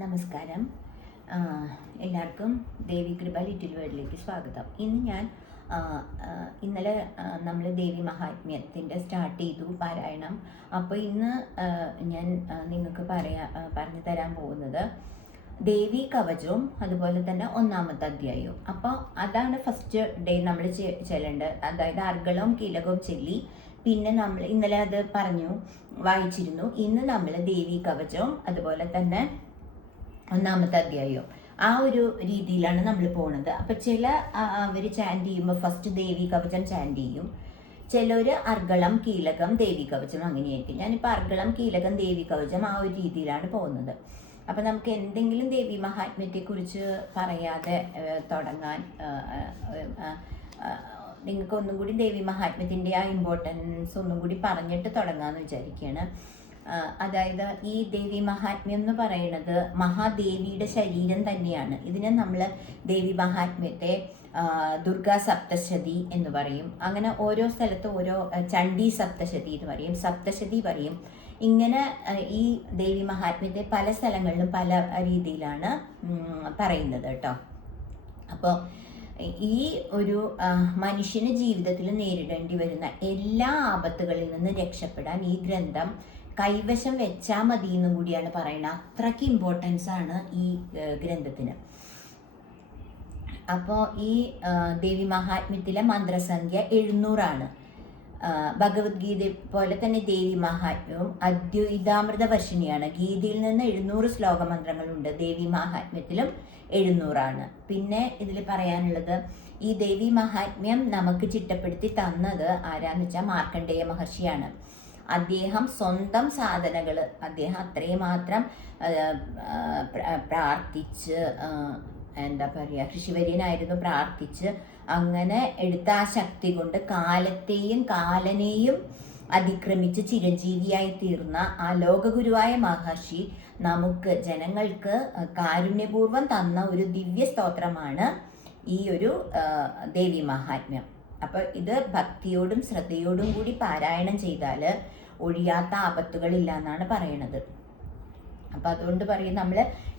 നമസ്കാരം. എല്ലാവർക്കും ദേവി കൃപ ലിറ്റിൽ വേൾഡിലേക്ക് സ്വാഗതം. ഇന്ന് ഞാൻ ഇന്നലെ നമ്മൾ ദേവി മഹാത്മ്യത്തിൻ്റെ സ്റ്റാർട്ട് ചെയ്തു പാരായണം. അപ്പോൾ ഇന്ന് ഞാൻ നിങ്ങൾക്ക് പറഞ്ഞു തരാൻ പോകുന്നത് ദേവി കവചവും അതുപോലെ തന്നെ ഒന്നാമത്തെ അധ്യായവും. അപ്പോൾ അതാണ് ഫസ്റ്റ് ഡേ നമ്മൾ ചെല്ലേണ്ടത്. അതായത് അർഗളവും കീലകവും ചൊല്ലി പിന്നെ നമ്മൾ ഇന്നലെ അത് വായിച്ചിരുന്നു. ഇന്ന് നമ്മൾ ദേവി കവചവും അതുപോലെ തന്നെ ഒന്നാമത്തെ അധ്യായവും ആ ഒരു രീതിയിലാണ് നമ്മൾ പോണത്. അപ്പം അവർ ചാൻഡ് ചെയ്യുമ്പോൾ ഫസ്റ്റ് ദേവി കവചം ചാൻഡ് ചെയ്യും, ചിലർ അർഗളം കീലകം ദേവി കവചം അങ്ങനെയായിരിക്കും. ഞാനിപ്പോൾ അർഗളം കീലകം ദേവി കവചം ആ ഒരു രീതിയിലാണ് പോകുന്നത്. അപ്പം നമുക്ക് എന്തെങ്കിലും ദേവി മഹാത്മ്യത്തെക്കുറിച്ച് പറയാതെ തുടങ്ങാൻ നിങ്ങൾക്ക് ഒന്നും കൂടി ദേവി മഹാത്മ്യത്തിൻ്റെ ആ ഇമ്പോർട്ടൻസ് ഒന്നും കൂടി പറഞ്ഞിട്ട് തുടങ്ങാമെന്ന് വിചാരിക്കുകയാണ്. അതായത് ഈ ദേവി മഹാത്മ്യം എന്ന് പറയുന്നത് മഹാദേവിയുടെ ശരീരം തന്നെയാണ്. ഇതിനെ നമ്മൾ ദേവി മഹാത്മ്യത്തെ ദുർഗാ സപ്തശതി എന്ന് പറയും. അങ്ങനെ ഓരോ സ്ഥലത്ത് ഓരോ ചണ്ഡി സപ്തശതി എന്ന് പറയും, സപ്തശതി പറയും. ഇങ്ങനെ ഈ ദേവി മഹാത്മ്യത്തെ പല സ്ഥലങ്ങളിലും പല രീതിയിലാണ് പറയുന്നത് കേട്ടോ. അപ്പോൾ ഈ ഒരു മനുഷ്യന് ജീവിതത്തിൽ നേരിടേണ്ടി വരുന്ന എല്ലാ ആപത്തുകളിൽ നിന്ന് രക്ഷപ്പെടാൻ ഈ ഗ്രന്ഥം കൈവശം വെച്ചാൽ മതി എന്നും കൂടിയാണ് പറയുന്നത്. അത്രയ്ക്ക് ഇമ്പോർട്ടൻസ് ആണ് ഈ ഗ്രന്ഥത്തിന്. അപ്പോൾ ഈ ദേവി മഹാത്മ്യത്തിലെ മന്ത്രസംഖ്യ 700 ഭഗവത്ഗീത പോലെ തന്നെ ദേവി മഹാത്മ്യവും അദ്വൈതാമൃത വർഷിണിയാണ്. ഗീതയിൽ നിന്ന് 700 ശ്ലോകമന്ത്രങ്ങളുണ്ട്, ദേവി മഹാത്മ്യത്തിലും 700. പിന്നെ ഇതിൽ പറയാനുള്ളത്, ഈ ദേവി മഹാത്മ്യം നമുക്ക് ചിട്ടപ്പെടുത്തി തന്നത് ആരാന്ന് വെച്ചാൽ മാർക്കണ്ഡേയ മഹർഷിയാണ്. അദ്ദേഹം സ്വന്തം സാധനകൾ അദ്ദേഹം അത്രയും മാത്രം പ്രാർത്ഥിച്ച് എന്താ പറയുക, ഋഷിവര്യനായിരുന്നു, പ്രാർത്ഥിച്ച് അങ്ങനെ എടുത്ത ആ ശക്തി കൊണ്ട് കാലത്തെയും കാലനെയും അതിക്രമിച്ച് ചിരഞ്ജീവിയായി തീർന്ന ആ ലോകഗുരുവായ മഹർഷി നമുക്ക് ജനങ്ങൾക്ക് കാരുണ്യപൂർവ്വം തന്ന ഒരു ദിവ്യ സ്തോത്രമാണ് ഈ ഒരു ദേവി മഹാത്മ്യം. അപ്പോൾ ഇത് ഭക്തിയോടും ശ്രദ്ധയോടും കൂടി പാരായണം ചെയ്താൽ ഒഴിയാത്ത ആപത്തുകളില്ല എന്നാണ് പറയണത്. അപ്പം അതുകൊണ്ട് പറയും, നമ്മൾ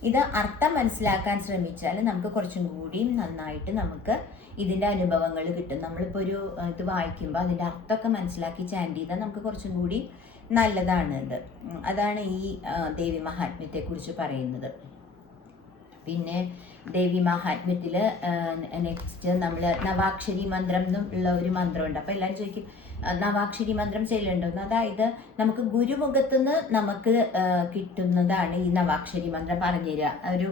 ഇത് അർത്ഥം മനസ്സിലാക്കാൻ ശ്രമിച്ചാൽ നമുക്ക് കുറച്ചും കൂടി നന്നായിട്ട് നമുക്ക് ഇതിൻ്റെ അനുഭവങ്ങൾ കിട്ടും. നമ്മളിപ്പോൾ ഒരു ഇത് വായിക്കുമ്പോൾ അതിൻ്റെ അർത്ഥമൊക്കെ മനസ്സിലാക്കി ചാൻഡ് ചെയ്താൽ നമുക്ക് കുറച്ചും കൂടി നല്ലതാണ് ഇത്. അതാണ് ഈ ദേവി മഹാത്മ്യത്തെക്കുറിച്ച് പറയുന്നത്. പിന്നെ ദേവി മഹാത്മ്യത്തിൽ നെക്സ്റ്റ് നമ്മൾ നവാക്ഷരി മന്ത്രം എന്നുള്ള ഒരു മന്ത്രമുണ്ട്. അപ്പോൾ എല്ലാവരും ചോദിക്കും നവാക്ഷരി മന്ത്രം ചെല്ലുന്നുണ്ടോ. അതായത് നമുക്ക് ഗുരുമുഖത്തുനിന്ന് നമുക്ക് കിട്ടുന്നതാണ് ഈ നവാക്ഷരി മന്ത്രം പറഞ്ഞുതരിക. ഒരു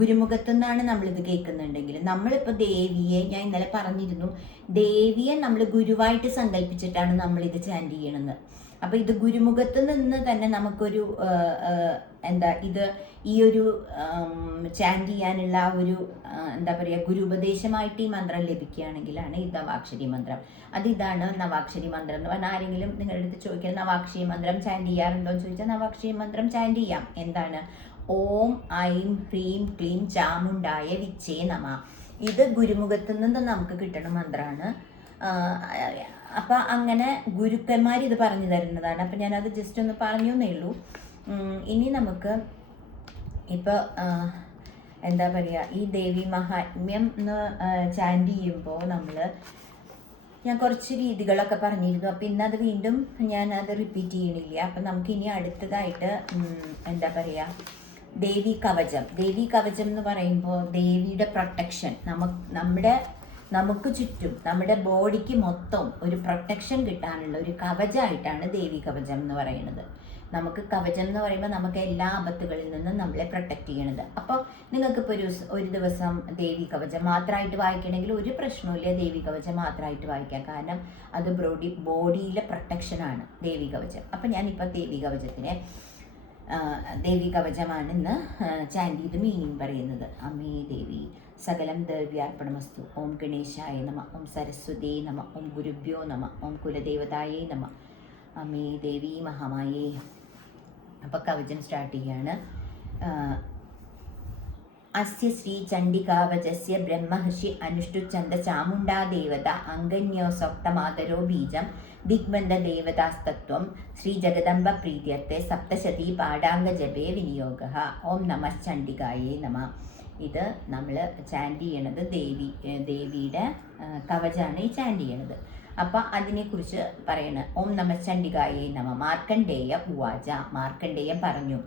ഗുരുമുഖത്തുനിന്നാണ് നമ്മളിത് കേൾക്കുന്നുണ്ടെങ്കിൽ, നമ്മളിപ്പോൾ ദേവിയെ, ഞാൻ ഇന്നലെ പറഞ്ഞിരുന്നു, ദേവിയെ നമ്മൾ ഗുരുവായിട്ട് സങ്കല്പിച്ചിട്ടാണ് നമ്മളിത് ചാൻഡ് ചെയ്യണമെന്ന്. അപ്പോൾ ഇത് ഗുരുമുഖത്ത് നിന്ന് തന്നെ നമുക്കൊരു ഇത് ഈ ഒരു ചാൻഡ് ചെയ്യാനുള്ള ഒരു എന്താ പറയുക ഗുരുപദേശമായിട്ട് ഈ മന്ത്രം ലഭിക്കുകയാണെങ്കിലാണ് ഈ നവാക്ഷരി മന്ത്രം. അതിതാണ് നവാക്ഷരി മന്ത്രം എന്ന് പറഞ്ഞാൽ, ആരെങ്കിലും നിങ്ങളുടെ അടുത്ത് ചോദിക്കുന്നത് നവാക്ഷരി മന്ത്രം ചാൻഡ് ചെയ്യാറുണ്ടോ എന്ന് ചോദിച്ചാൽ നവാക്ഷരി മന്ത്രം ചാൻഡ് ചെയ്യാം. എന്താണ്? ഓം ഐം ഹ്രീം ക്ലീം ചാമുണ്ടായ വിച്ചേ നമ. ഇത് ഗുരുമുഖത്ത് നിന്ന് നമുക്ക് കിട്ടുന്ന മന്ത്രമാണ്. അപ്പം അങ്ങനെ ഗുരുക്കന്മാർ ഇത് പറഞ്ഞു തരുന്നതാണ്. അപ്പം ഞാനത് ജസ്റ്റ് ഒന്ന് പറഞ്ഞു എന്നേ ഉള്ളൂ. ഇനി നമുക്ക് ഇപ്പോൾ എന്താ പറയുക, ഈ ദേവി മഹാത്മ്യം എന്ന് ചാൻഡ് ചെയ്യുമ്പോൾ ഞാൻ കുറച്ച് രീതികളൊക്കെ പറഞ്ഞിരുന്നു. അപ്പം ഇന്നത് വീണ്ടും ഞാനത് റിപ്പീറ്റ് ചെയ്യണില്ല. അപ്പം നമുക്കിനി അടുത്തതായിട്ട് എന്താ പറയുക, ദേവി കവചം. ദേവി കവചം എന്ന് പറയുമ്പോൾ ദേവിയുടെ പ്രൊട്ടക്ഷൻ, നമുക്ക് ചുറ്റും നമ്മുടെ ബോഡിക്ക് മൊത്തം ഒരു പ്രൊട്ടക്ഷൻ കിട്ടാനുള്ള ഒരു കവചമായിട്ടാണ് ദേവി കവചം എന്ന് പറയുന്നത്. നമുക്ക് കവചം എന്ന് പറയുമ്പോൾ നമുക്ക് എല്ലാ ആപത്തുകളിൽ നിന്നും നമ്മളെ പ്രൊട്ടക്റ്റ് ചെയ്യണത്. അപ്പോൾ നിങ്ങൾക്കിപ്പോൾ ഒരു ദിവസം ദേവി കവചം മാത്രമായിട്ട് വായിക്കണമെങ്കിൽ ഒരു പ്രശ്നമില്ല, ദേവി കവചം മാത്രമായിട്ട് വായിക്കാം. കാരണം അത് ബോഡിയിലെ പ്രൊട്ടക്ഷനാണ് ദേവി കവചം. അപ്പം ഞാനിപ്പോൾ ദേവി കവചമാണ് ഇന്ന് ചാൻഡ് ചെയ്ത് മീനിങ് പറയുന്നത്. അമ്മേ ദേവി സകലം ദ്രവ്യാർപ്പണമസ്തു. ഓം ഗണേശായ നമ, ഓം സരസ്വതേ നമ, ഓം ഗുരുഭ്യോ നമ, ഓം കുലദേവതായേ നമ, അമ്മേ ദേവി മഹാമായേ. അപ്പോൾ കവചം സ്റ്റാർട്ട് ചെയ്യാണ്. അസ്യ ശ്രീ ചണ്ഡികാവചസ്യ ബ്രഹ്മഹർഷി അനുഷ്ഠുച്ഛന്ത ചാമുണ്ടാ ദേവത അംഗന്യോസോക്തമാതരോ ബീജം ദിഗ്ബന്ധദേവതാസ്തത്വം ശ്രീ ജഗദംബ പ്രീത്യത്തെ സപ്തശതി പാടാംഗ ജപേ വിനിയോഗ. ഓം നമ ചണ്ഡികായേ നമ. ഇത് നമ്മൾ ചാൻഡ് ചെയ്യണത് ദേവിയുടെ കവചാണ് ഈ ചാൻഡ് ചെയ്യണത്. അപ്പം അതിനെക്കുറിച്ച് പറയണ ഓം നമ ചണ്ഡികായേ നമ. മാർക്കണ്ഡേയ ഉവാച. മാർക്കണ്ഡേയം പറഞ്ഞു,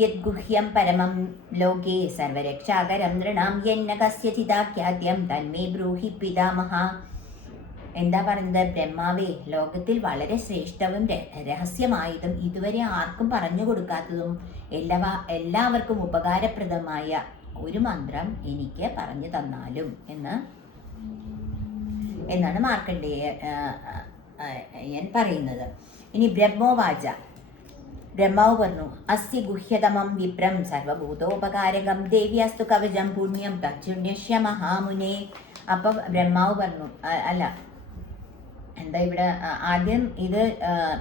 യദ്ഗുഹ്യം പരമം ലോകേ സർവരക്ഷാകരം നൃണാം യന്ന കസ്യചിദാഖ്യാദ്യം തന്മേ ബ്രൂഹി പിതാമഹ. എന്താ പറഞ്ഞത്? ബ്രഹ്മാവേ, ലോകത്തിൽ വളരെ ശ്രേഷ്ഠവും രഹസ്യമായതും ഇതുവരെ ആർക്കും പറഞ്ഞു കൊടുക്കാത്തതും എല്ലാവർക്കും ഉപകാരപ്രദമായ ഒരു മന്ത്രം എനിക്ക് പറഞ്ഞു തന്നാലും എന്നാണ് മാർക്കണ്ഡേയൻ പറയുന്നത്. ഇനി ബ്രഹ്മോവാച. ബ്രഹ്മാവ് പറഞ്ഞു, അസ്യ ഗുഹ്യതമം വിപ്രം സർവഭൂതോപകാരകം ദേവ്യാസ്തു കവചം പുണ്യം തച്ചുണ്യശ്യ മഹാമുനെ. അപ്പൊ ബ്രഹ്മാവ് പറഞ്ഞു, അല്ല എന്താ ഇവിടെ ആദ്യം ഇത്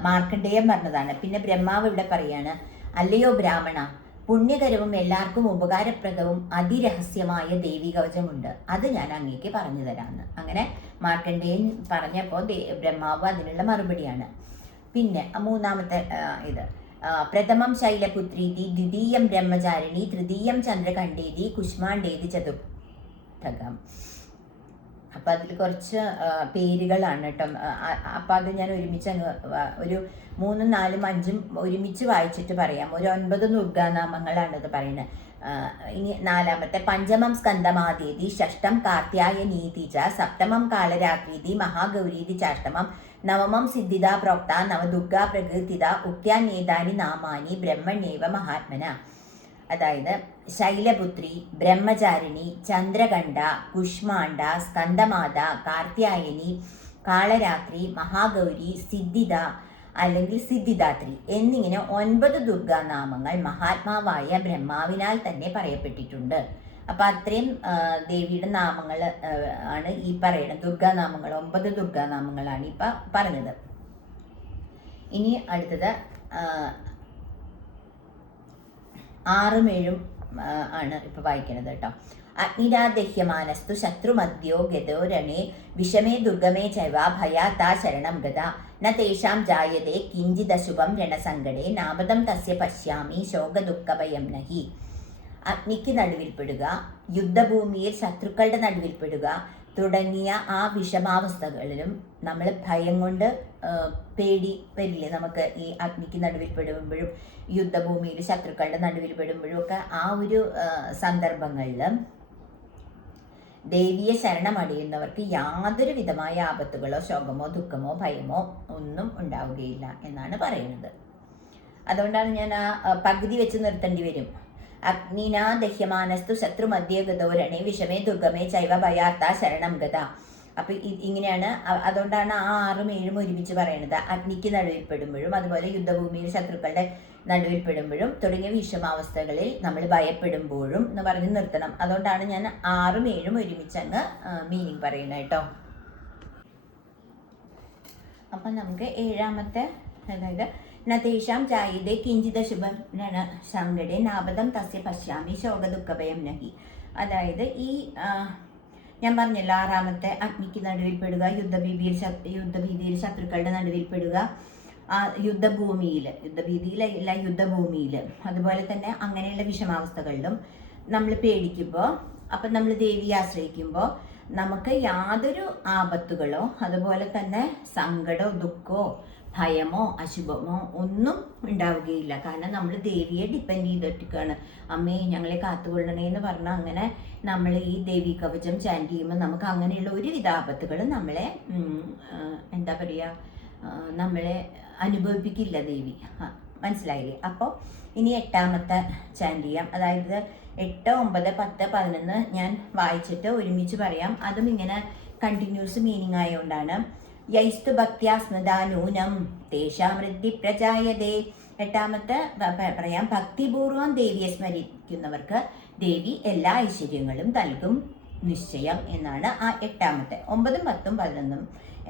മാർക്കണ്ഡേയം പറഞ്ഞതാണ്, പിന്നെ ബ്രഹ്മാവ് ഇവിടെ പറയാണ്, അല്ലയോ ബ്രാഹ്മണ, പുണ്യകരവും എല്ലാവർക്കും ഉപകാരപ്രദവും അതിരഹസ്യമായ ദേവി കവചമുണ്ട്, അത് ഞാൻ അങ്ങേക്ക് പറഞ്ഞു തരാമെന്ന്. അങ്ങനെ മാർക്കണ്ഡേയൻ പറഞ്ഞപ്പോൾ ബ്രഹ്മാവ് അതിനുള്ള മറുപടിയാണ്. പിന്നെ മൂന്നാമത്തെ ഇത് പ്രഥമം ശൈലപുത്രീതി, ദ്വിതീയം ബ്രഹ്മചാരിണി, തൃതീയം ചന്ദ്രകണ്ഠേതി, കുഷ്മാണ്ഡേതി ചതുർത്ഥകം. അപ്പം അതിൽ കുറച്ച് പേരുകളാണ് കേട്ടോ. അപ്പം അത് ഞാൻ ഒരുമിച്ച് ഒരു 3, 4, 5 ഒരുമിച്ച് വായിച്ചിട്ട് പറയാം. ഒരു 9 ദുർഗാനാമങ്ങളാണ് ഇത് പറയുന്നത്. ഇനി നാലാമത്തെ പഞ്ചമം സ്കന്ദമാതീതി, ഷഷ്ടം കാർത്യായനീതി ച, സപ്തമം കാളരാത്രീതി, മഹാഗൗരീതി ചാഷ്ടമം, നവമം സിദ്ധിത പ്രോക്ത, നവദുർഗാ പ്രകീർത്തിത, ഉക്യാനേതാനി നാമാനി ബ്രഹ്മണ്യേവ മഹാത്മന. അതായത് ശൈലപുത്രി, ബ്രഹ്മചാരിണി, ചന്ദ്രകണ്ഠ, കുഷ്മാണ്ഡ, സ്കന്ദമാത, കാർത്യായനി, കാളരാത്രി, മഹാഗൗരി, സിദ്ധിത അല്ലെങ്കിൽ സിദ്ധിദാത്രി എന്നിങ്ങനെ 9 ദുർഗാനാമങ്ങൾ മഹാത്മാവായ ബ്രഹ്മാവിനാൽ തന്നെ പറയപ്പെട്ടിട്ടുണ്ട്. അപ്പം അത്രയും ദേവിയുടെ നാമങ്ങൾ ആണ് ഈ പറയുന്നത്. ദുർഗാനാമങ്ങൾ 9 ദുർഗാനാമങ്ങളാണ് ഇപ്പം പറഞ്ഞത്. ഇനി അടുത്തത് 6ഉം 7ഉം ആണ് ഇപ്പൊ വായിക്കണത് കേട്ടോ. അഗ്നിരാദഹ്യമാനസ്തു ശത്രുമദ്യോ ഗതോരണേ വിഷമേ ദുർഗമേ ചൈവ ഭയാത്താ ശരണം ഗത ന തേഷാം ജായതേ കിഞ്ചിദശുഭം രണസങ്കടേ നാമതം തസ്യ പശ്യാമി ശോകദുഃഖഭയം നഹി. അഗ്നിക്ക് നടുവിൽപ്പെടുക, യുദ്ധഭൂമിയിൽ ശത്രുക്കളുടെ നടുവിൽപ്പെടുക തുടങ്ങിയ ആ വിഷമാവസ്ഥകളിലും നമ്മൾ ഭയം കൊണ്ട് പേടി വരില്ലേ നമുക്ക്? ഈ അഗ്നിക്ക് നടുവിൽപ്പെടുമ്പോഴും യുദ്ധഭൂമിയിൽ ശത്രുക്കളുടെ നടുവിൽപ്പെടുമ്പോഴും ഒക്കെ ആ ഒരു സന്ദർഭങ്ങളിൽ ദേവിയെ ശരണമടിയുന്നവർക്ക് യാതൊരു വിധമായ ആപത്തുകളോ ശോകമോ ദുഃഖമോ ഭയമോ ഒന്നും ഉണ്ടാവുകയില്ല എന്നാണ് പറയുന്നത്. അതുകൊണ്ടാണ് ഞാൻ ആ പകുതി വെച്ച് നിർത്തേണ്ടി വരും. അഗ്നിനാ ദഹ്യമാനസ്തു ശത്രു മധ്യഗതോരണേ വിഷമേ ദുർഗമേ ചൈവ ഭയാർത്ത ശരണം ഗത. അപ്പൊ ഇങ്ങനെയാണ്. അതുകൊണ്ടാണ് ആ 6ഉം 7ഉം ഒരുമിച്ച് പറയുന്നത്. അഗ്നിക്ക് നടുവിൽപ്പെടുമ്പോഴും അതുപോലെ യുദ്ധഭൂമിയിൽ ശത്രുക്കളുടെ നടുവിൽപ്പെടുമ്പോഴും തുടങ്ങിയ വിഷമാവസ്ഥകളിൽ നമ്മൾ ഭയപ്പെടുമ്പോഴും എന്ന് പറഞ്ഞ് നിർത്തണം. അതുകൊണ്ടാണ് ഞാൻ 6ഉം 7ഉം ഒരുമിച്ച് അങ്ങ് മീനിങ് പറയുന്നത് കേട്ടോ. അപ്പൊ നമുക്ക് 7ാമത്തെ, അതായത് നതേഷാം ജായതേ കിഞ്ചിദശുഭം രണസങ്കടേ നാപദം തസ്യ പശ്യാമി ശോകദുഃഖഭയം നഹി. അതായത് ഈ ഞാൻ പറഞ്ഞല്ലോ 6ാമത്തെ അഗ്നിക്ക് നടുവിൽപ്പെടുക, യുദ്ധഭീതിയിൽ ശത്രുക്കളുടെ നടുവിൽപ്പെടുക, യുദ്ധഭീതിയിലല്ല യുദ്ധഭൂമിയിൽ, അതുപോലെ തന്നെ അങ്ങനെയുള്ള വിഷമാവസ്ഥകളിലും നമ്മൾ പേടിക്കുമ്പോൾ, അപ്പം നമ്മൾ ദേവിയെ ആശ്രയിക്കുമ്പോൾ നമുക്ക് യാതൊരു ആപത്തുകളോ അതുപോലെ തന്നെ സങ്കടമോ ദുഃഖമോ ഭയമോ അശുഭമോ ഒന്നും ഉണ്ടാവുകയില്ല. കാരണം നമ്മൾ ദേവിയെ ഡിപ്പെൻഡ് ചെയ്തിട്ടാണ്. അമ്മേ ഞങ്ങളെ കാത്തുകൊള്ളണേ എന്ന് പറഞ്ഞാൽ അങ്ങനെ നമ്മൾ ഈ ദേവി കവചം ചാൻഡ് ചെയ്യുമ്പോൾ നമുക്ക് അങ്ങനെയുള്ള ഒരുവിധ ആപത്തുകളും നമ്മളെ എന്താ പറയുക, നമ്മളെ അനുഭവിപ്പിക്കില്ല ദേവി. മനസ്സിലായില്ലേ? അപ്പോൾ ഇനി 8ാമത്തെ ചാൻഡ് ചെയ്യാം. അതായത് 8, 9, 10, 11 ഞാൻ വായിച്ചിട്ട് ഒരുമിച്ച് പറയാം. അതും ഇങ്ങനെ കണ്ടിന്യൂസ് മീനിങ് ആയതുകൊണ്ടാണ്. യൈസ്തു ഭക്ത്യാ സ്മൃതാനൂനം തേഷാമൃദ്ധി പ്രചായതേ. 8ാമത്തെ പറയാം. ഭക്തിപൂർവം ദേവിയെ സ്മരിക്കുന്നവർക്ക് ദേവി എല്ലാ ഐശ്വര്യങ്ങളും നൽകും നിശ്ചയം എന്നാണ് ആ 8ാമത്തെ. 9, 10, 11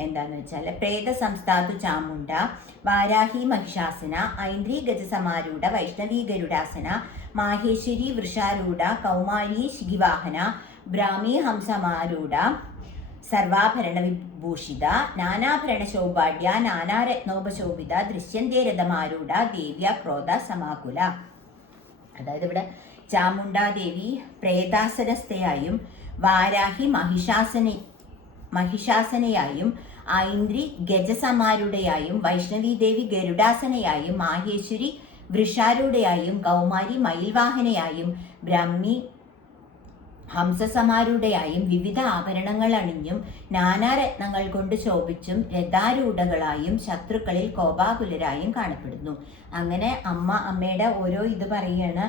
എന്താന്ന് വെച്ചാൽ പ്രേത സംസ്ഥാതു ചാമുണ്ട, വാരാഹി മഹിഷാസന, ഐന്ദ്രി ഗജസമാരൂഢ, വൈഷ്ണവി ഗരുഡാസന, മാഹേശ്വരി വൃഷാരൂഢ, കൗമാരി ശിഖിവാഹന, ബ്രാഹ്മി ഹംസമാരൂഢ, സർവാഭരണ വിഭൂഷിത, നാനാഭരണ ശോഭാഢ്യ, നാനാരത്നോപശോഭിത, ദൃശ്യന്തേ രഥമാരൂഢ, ദേവ്യ ക്രോധ സമാകുല. അതായത് ഇവിടെ ചാമുണ്ടാദേവി പ്രേതാസനസ്ഥയായും വാരാഹി മഹിഷാസനയായും ഐന്ദ്രി ഗജസമാരുടെയായും വൈഷ്ണവി ദേവി ഗരുഡാസനയായും മാഹേശ്വരി വൃഷാരൂഢയായും കൗമാരി മയിൽവാഹനയായും ബ്രഹ്മി ഹംസസമാരൂഢയായും വിവിധ ആഭരണങ്ങൾ അണിഞ്ഞും നാനാരത്നങ്ങൾ കൊണ്ട് ശോഭിച്ചും രഥാരൂഢകളായും ശത്രുക്കളിൽ കോപാകുലരായും കാണപ്പെടുന്നു. അങ്ങനെ അമ്മയുടെ ഓരോ ഇത് പറയാണ്.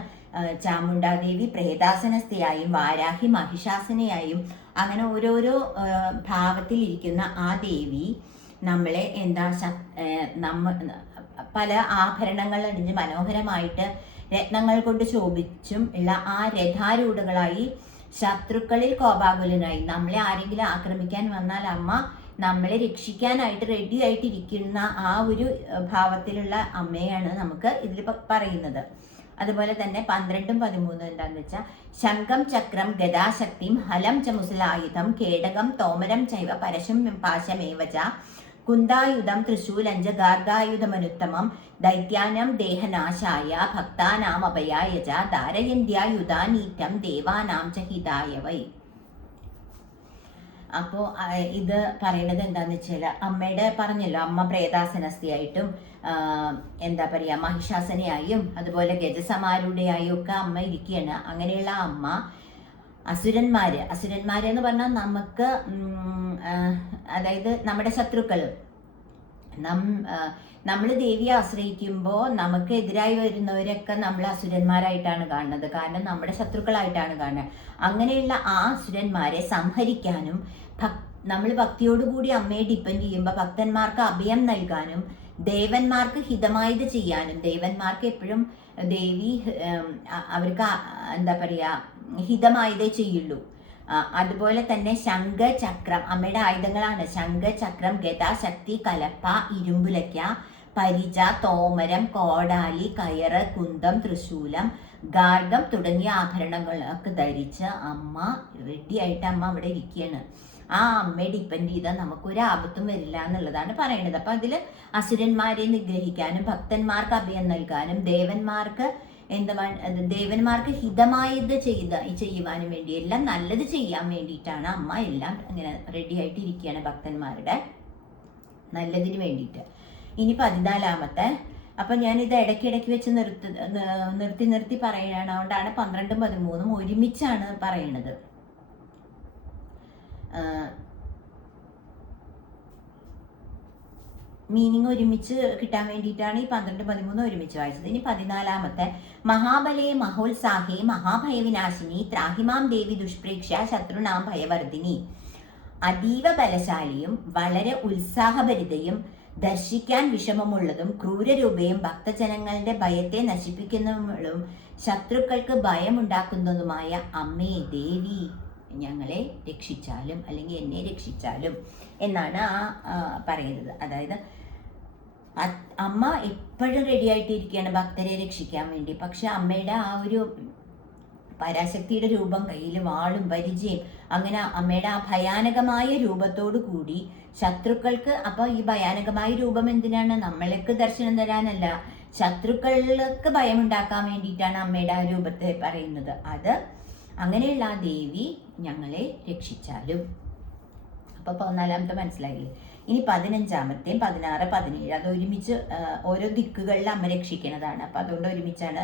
ചാമുണ്ടാദേവി പ്രേതാസനസ്ഥയായും വാരാഹി മഹിഷാസനയായും അങ്ങനെ ഓരോരോ ഭാവത്തിലിരിക്കുന്ന ആ ദേവി നമ്മളെ പല ആഭരണങ്ങൾ അണിഞ്ഞ് മനോഹരമായിട്ട് രത്നങ്ങൾ കൊണ്ട് ശോഭിച്ചും ഉള്ള ആ രഥാരൂഢകളായി ശത്രുക്കളിൽ കോപാകുലനായി നമ്മളെ ആരെങ്കിലും ആക്രമിക്കാൻ വന്നാൽ അമ്മ നമ്മളെ രക്ഷിക്കാനായിട്ട് റെഡി ആയിട്ടിരിക്കുന്ന ആ ഒരു ഭാവത്തിലുള്ള അമ്മയാണ് നമുക്ക് ഇതിൽ പറയുന്നത്. അതുപോലെ തന്നെ 12ഉം 13ഉം എന്താന്ന് വെച്ചാൽ ശംഖം ചക്രം ഗദാശക്തിം ഹലം ച മുസലായുധം കേടകം തോമരം ചൈവ പരശും പാശമേവച കുന്തായുധം തൃശൂലഞ്ച ഗാർഗായുധമനുത്തമം ദൈത്യാനം ദേഹനാശായ ഭക്താനാം അഭയായ ച ധാരയന്ത്യായുധാനീറ്റം ദേവാനാം ച ഹിതായ വൈ. അപ്പോൾ ഇത് പറയണത് എന്താന്ന് വെച്ചാൽ അമ്മയുടെ പറഞ്ഞല്ലോ, അമ്മ പ്രേതാസനസ്ഥയായിട്ടും എന്താ പറയുക മഹിഷാസനയായും അതുപോലെ ഗജസമാരൂഢയായും ഒക്കെ അമ്മ ഇരിക്കുകയാണ്. അങ്ങനെയുള്ള അമ്മ അസുരന്മാരെന്ന് പറഞ്ഞാൽ നമുക്ക് അതായത് നമ്മുടെ ശത്രുക്കൾ നമ്മൾ ദേവിയെ ആശ്രയിക്കുമ്പോൾ നമുക്ക് എതിരായി വരുന്നവരൊക്കെ നമ്മൾ അസുരന്മാരായിട്ടാണ് കാണുന്നത്. കാരണം നമ്മുടെ ശത്രുക്കളായിട്ടാണ് കാണുന്നത്. അങ്ങനെയുള്ള ആ അസുരന്മാരെ സംഹരിക്കാനും നമ്മൾ ഭക്തിയോടുകൂടി അമ്മയെ ഡിപ്പെൻഡ് ചെയ്യുമ്പോൾ ഭക്തന്മാർക്ക് അഭയം നൽകാനും ദേവന്മാർക്ക് ഹിതമായത് ചെയ്യാനും, ദേവന്മാർക്ക് എപ്പോഴും ദേവി അവർക്ക് എന്താ പറയുക ഹിതമായതേ ചെയ്യുള്ളൂ. അതുപോലെ തന്നെ ശംഖ ചക്രം അമ്മയുടെ ആയുധങ്ങളാണ്. ശംഖ ചക്രം ഗദ ശക്തി കലപ്പ ഇരുമ്പുലയ്ക്ക പരിച തോമരം കോടാലി കയറ് കുന്തം തൃശൂലം ഗാർഗം തുടങ്ങിയ ആഭരണങ്ങളൊക്കെ ധരിച്ച് അമ്മ റെഡിയായിട്ട് അമ്മ അവിടെ ഇരിക്കുകയാണ്. ആ അമ്മയെ ഡിപ്പെൻഡ് ചെയ്താൽ നമുക്കൊരു ആപത്തും വരില്ല എന്നുള്ളതാണ് പറയുന്നത്. അപ്പം അതിൽ അസുരന്മാരെ നിഗ്രഹിക്കാനും ഭക്തന്മാർക്ക് അഭയം നൽകാനും ദേവന്മാർക്ക് ഹിതമായത് ചെയ്യുവാനും വേണ്ടി എല്ലാം നല്ലത് ചെയ്യാൻ വേണ്ടിയിട്ടാണ് അമ്മ എല്ലാം ഇങ്ങനെ റെഡി ആയിട്ട് ഇരിക്കുകയാണ് ഭക്തന്മാരുടെ നല്ലതിന് വേണ്ടിയിട്ട്. ഇനി 14-ാമത്തെ, അപ്പം ഞാനിത് ഇടയ്ക്കിടയ്ക്ക് വെച്ച് നിർത്തി പറയുകയാണ്. അതുകൊണ്ടാണ് 12ഉം 13ഉം ഒരുമിച്ചാണ് പറയണത്. മീനിങ് ഒരുമിച്ച് കിട്ടാൻ വേണ്ടിയിട്ടാണ് ഈ 12, 13 ഒരുമിച്ച് വായിച്ചത്. ഇനി 14-ാമത്തെ മഹാബലേ മഹോത്സാഹേ മഹാഭയവിനാശിനി ത്രാഹിമാം ദേവി ദുഷ്പ്രേക്ഷ ശത്രുനാം ഭയവർദ്ധിനി. അതീവ ബലശാലിയും വളരെ ഉത്സാഹഭരിതയും ദർശിക്കാൻ വിഷമമുള്ളതും ക്രൂരരൂപയും ഭക്തജനങ്ങളുടെ ഭയത്തെ നശിപ്പിക്കുന്നതും ശത്രുക്കൾക്ക് ഭയമുണ്ടാക്കുന്നതുമായ അമ്മേ ദേവി ഞങ്ങളെ രക്ഷിച്ചാലും അല്ലെങ്കിൽ എന്നെ രക്ഷിച്ചാലും എന്നാണ് പറയുന്നത്. അതായത് അമ്മ എപ്പോഴും റെഡി ആയിട്ടിരിക്കുകയാണ് ഭക്തരെ രക്ഷിക്കാൻ വേണ്ടി. പക്ഷെ അമ്മയുടെ ആ ഒരു പരാശക്തിയുടെ രൂപം, കയ്യിൽ വാളും പരിചയം, അങ്ങനെ അമ്മയുടെ ആ ഭയാനകമായ രൂപത്തോടു കൂടി ശത്രുക്കൾക്ക്, അപ്പോൾ ഈ ഭയാനകമായ രൂപം എന്തിനാണ്? നമ്മൾക്ക് ദർശനം തരാനല്ല, ശത്രുക്കൾക്ക് ഭയമുണ്ടാക്കാൻ വേണ്ടിയിട്ടാണ് അമ്മയുടെ ആ രൂപത്തെ പറയുന്നത്. അത് അങ്ങനെയുള്ള ആ ദേവി ഞങ്ങളെ രക്ഷിച്ചാലും. അപ്പോൾ 14-ാമത്തെ മനസ്സിലായില്ലേ? ഇനി 15-ാമത്തെയും 16, 17 അത് ഒരുമിച്ച് ഓരോ ദിക്കുകളിൽ അമ്മ രക്ഷിക്കുന്നതാണ്. അപ്പം അതുകൊണ്ട് ഒരുമിച്ചാണ്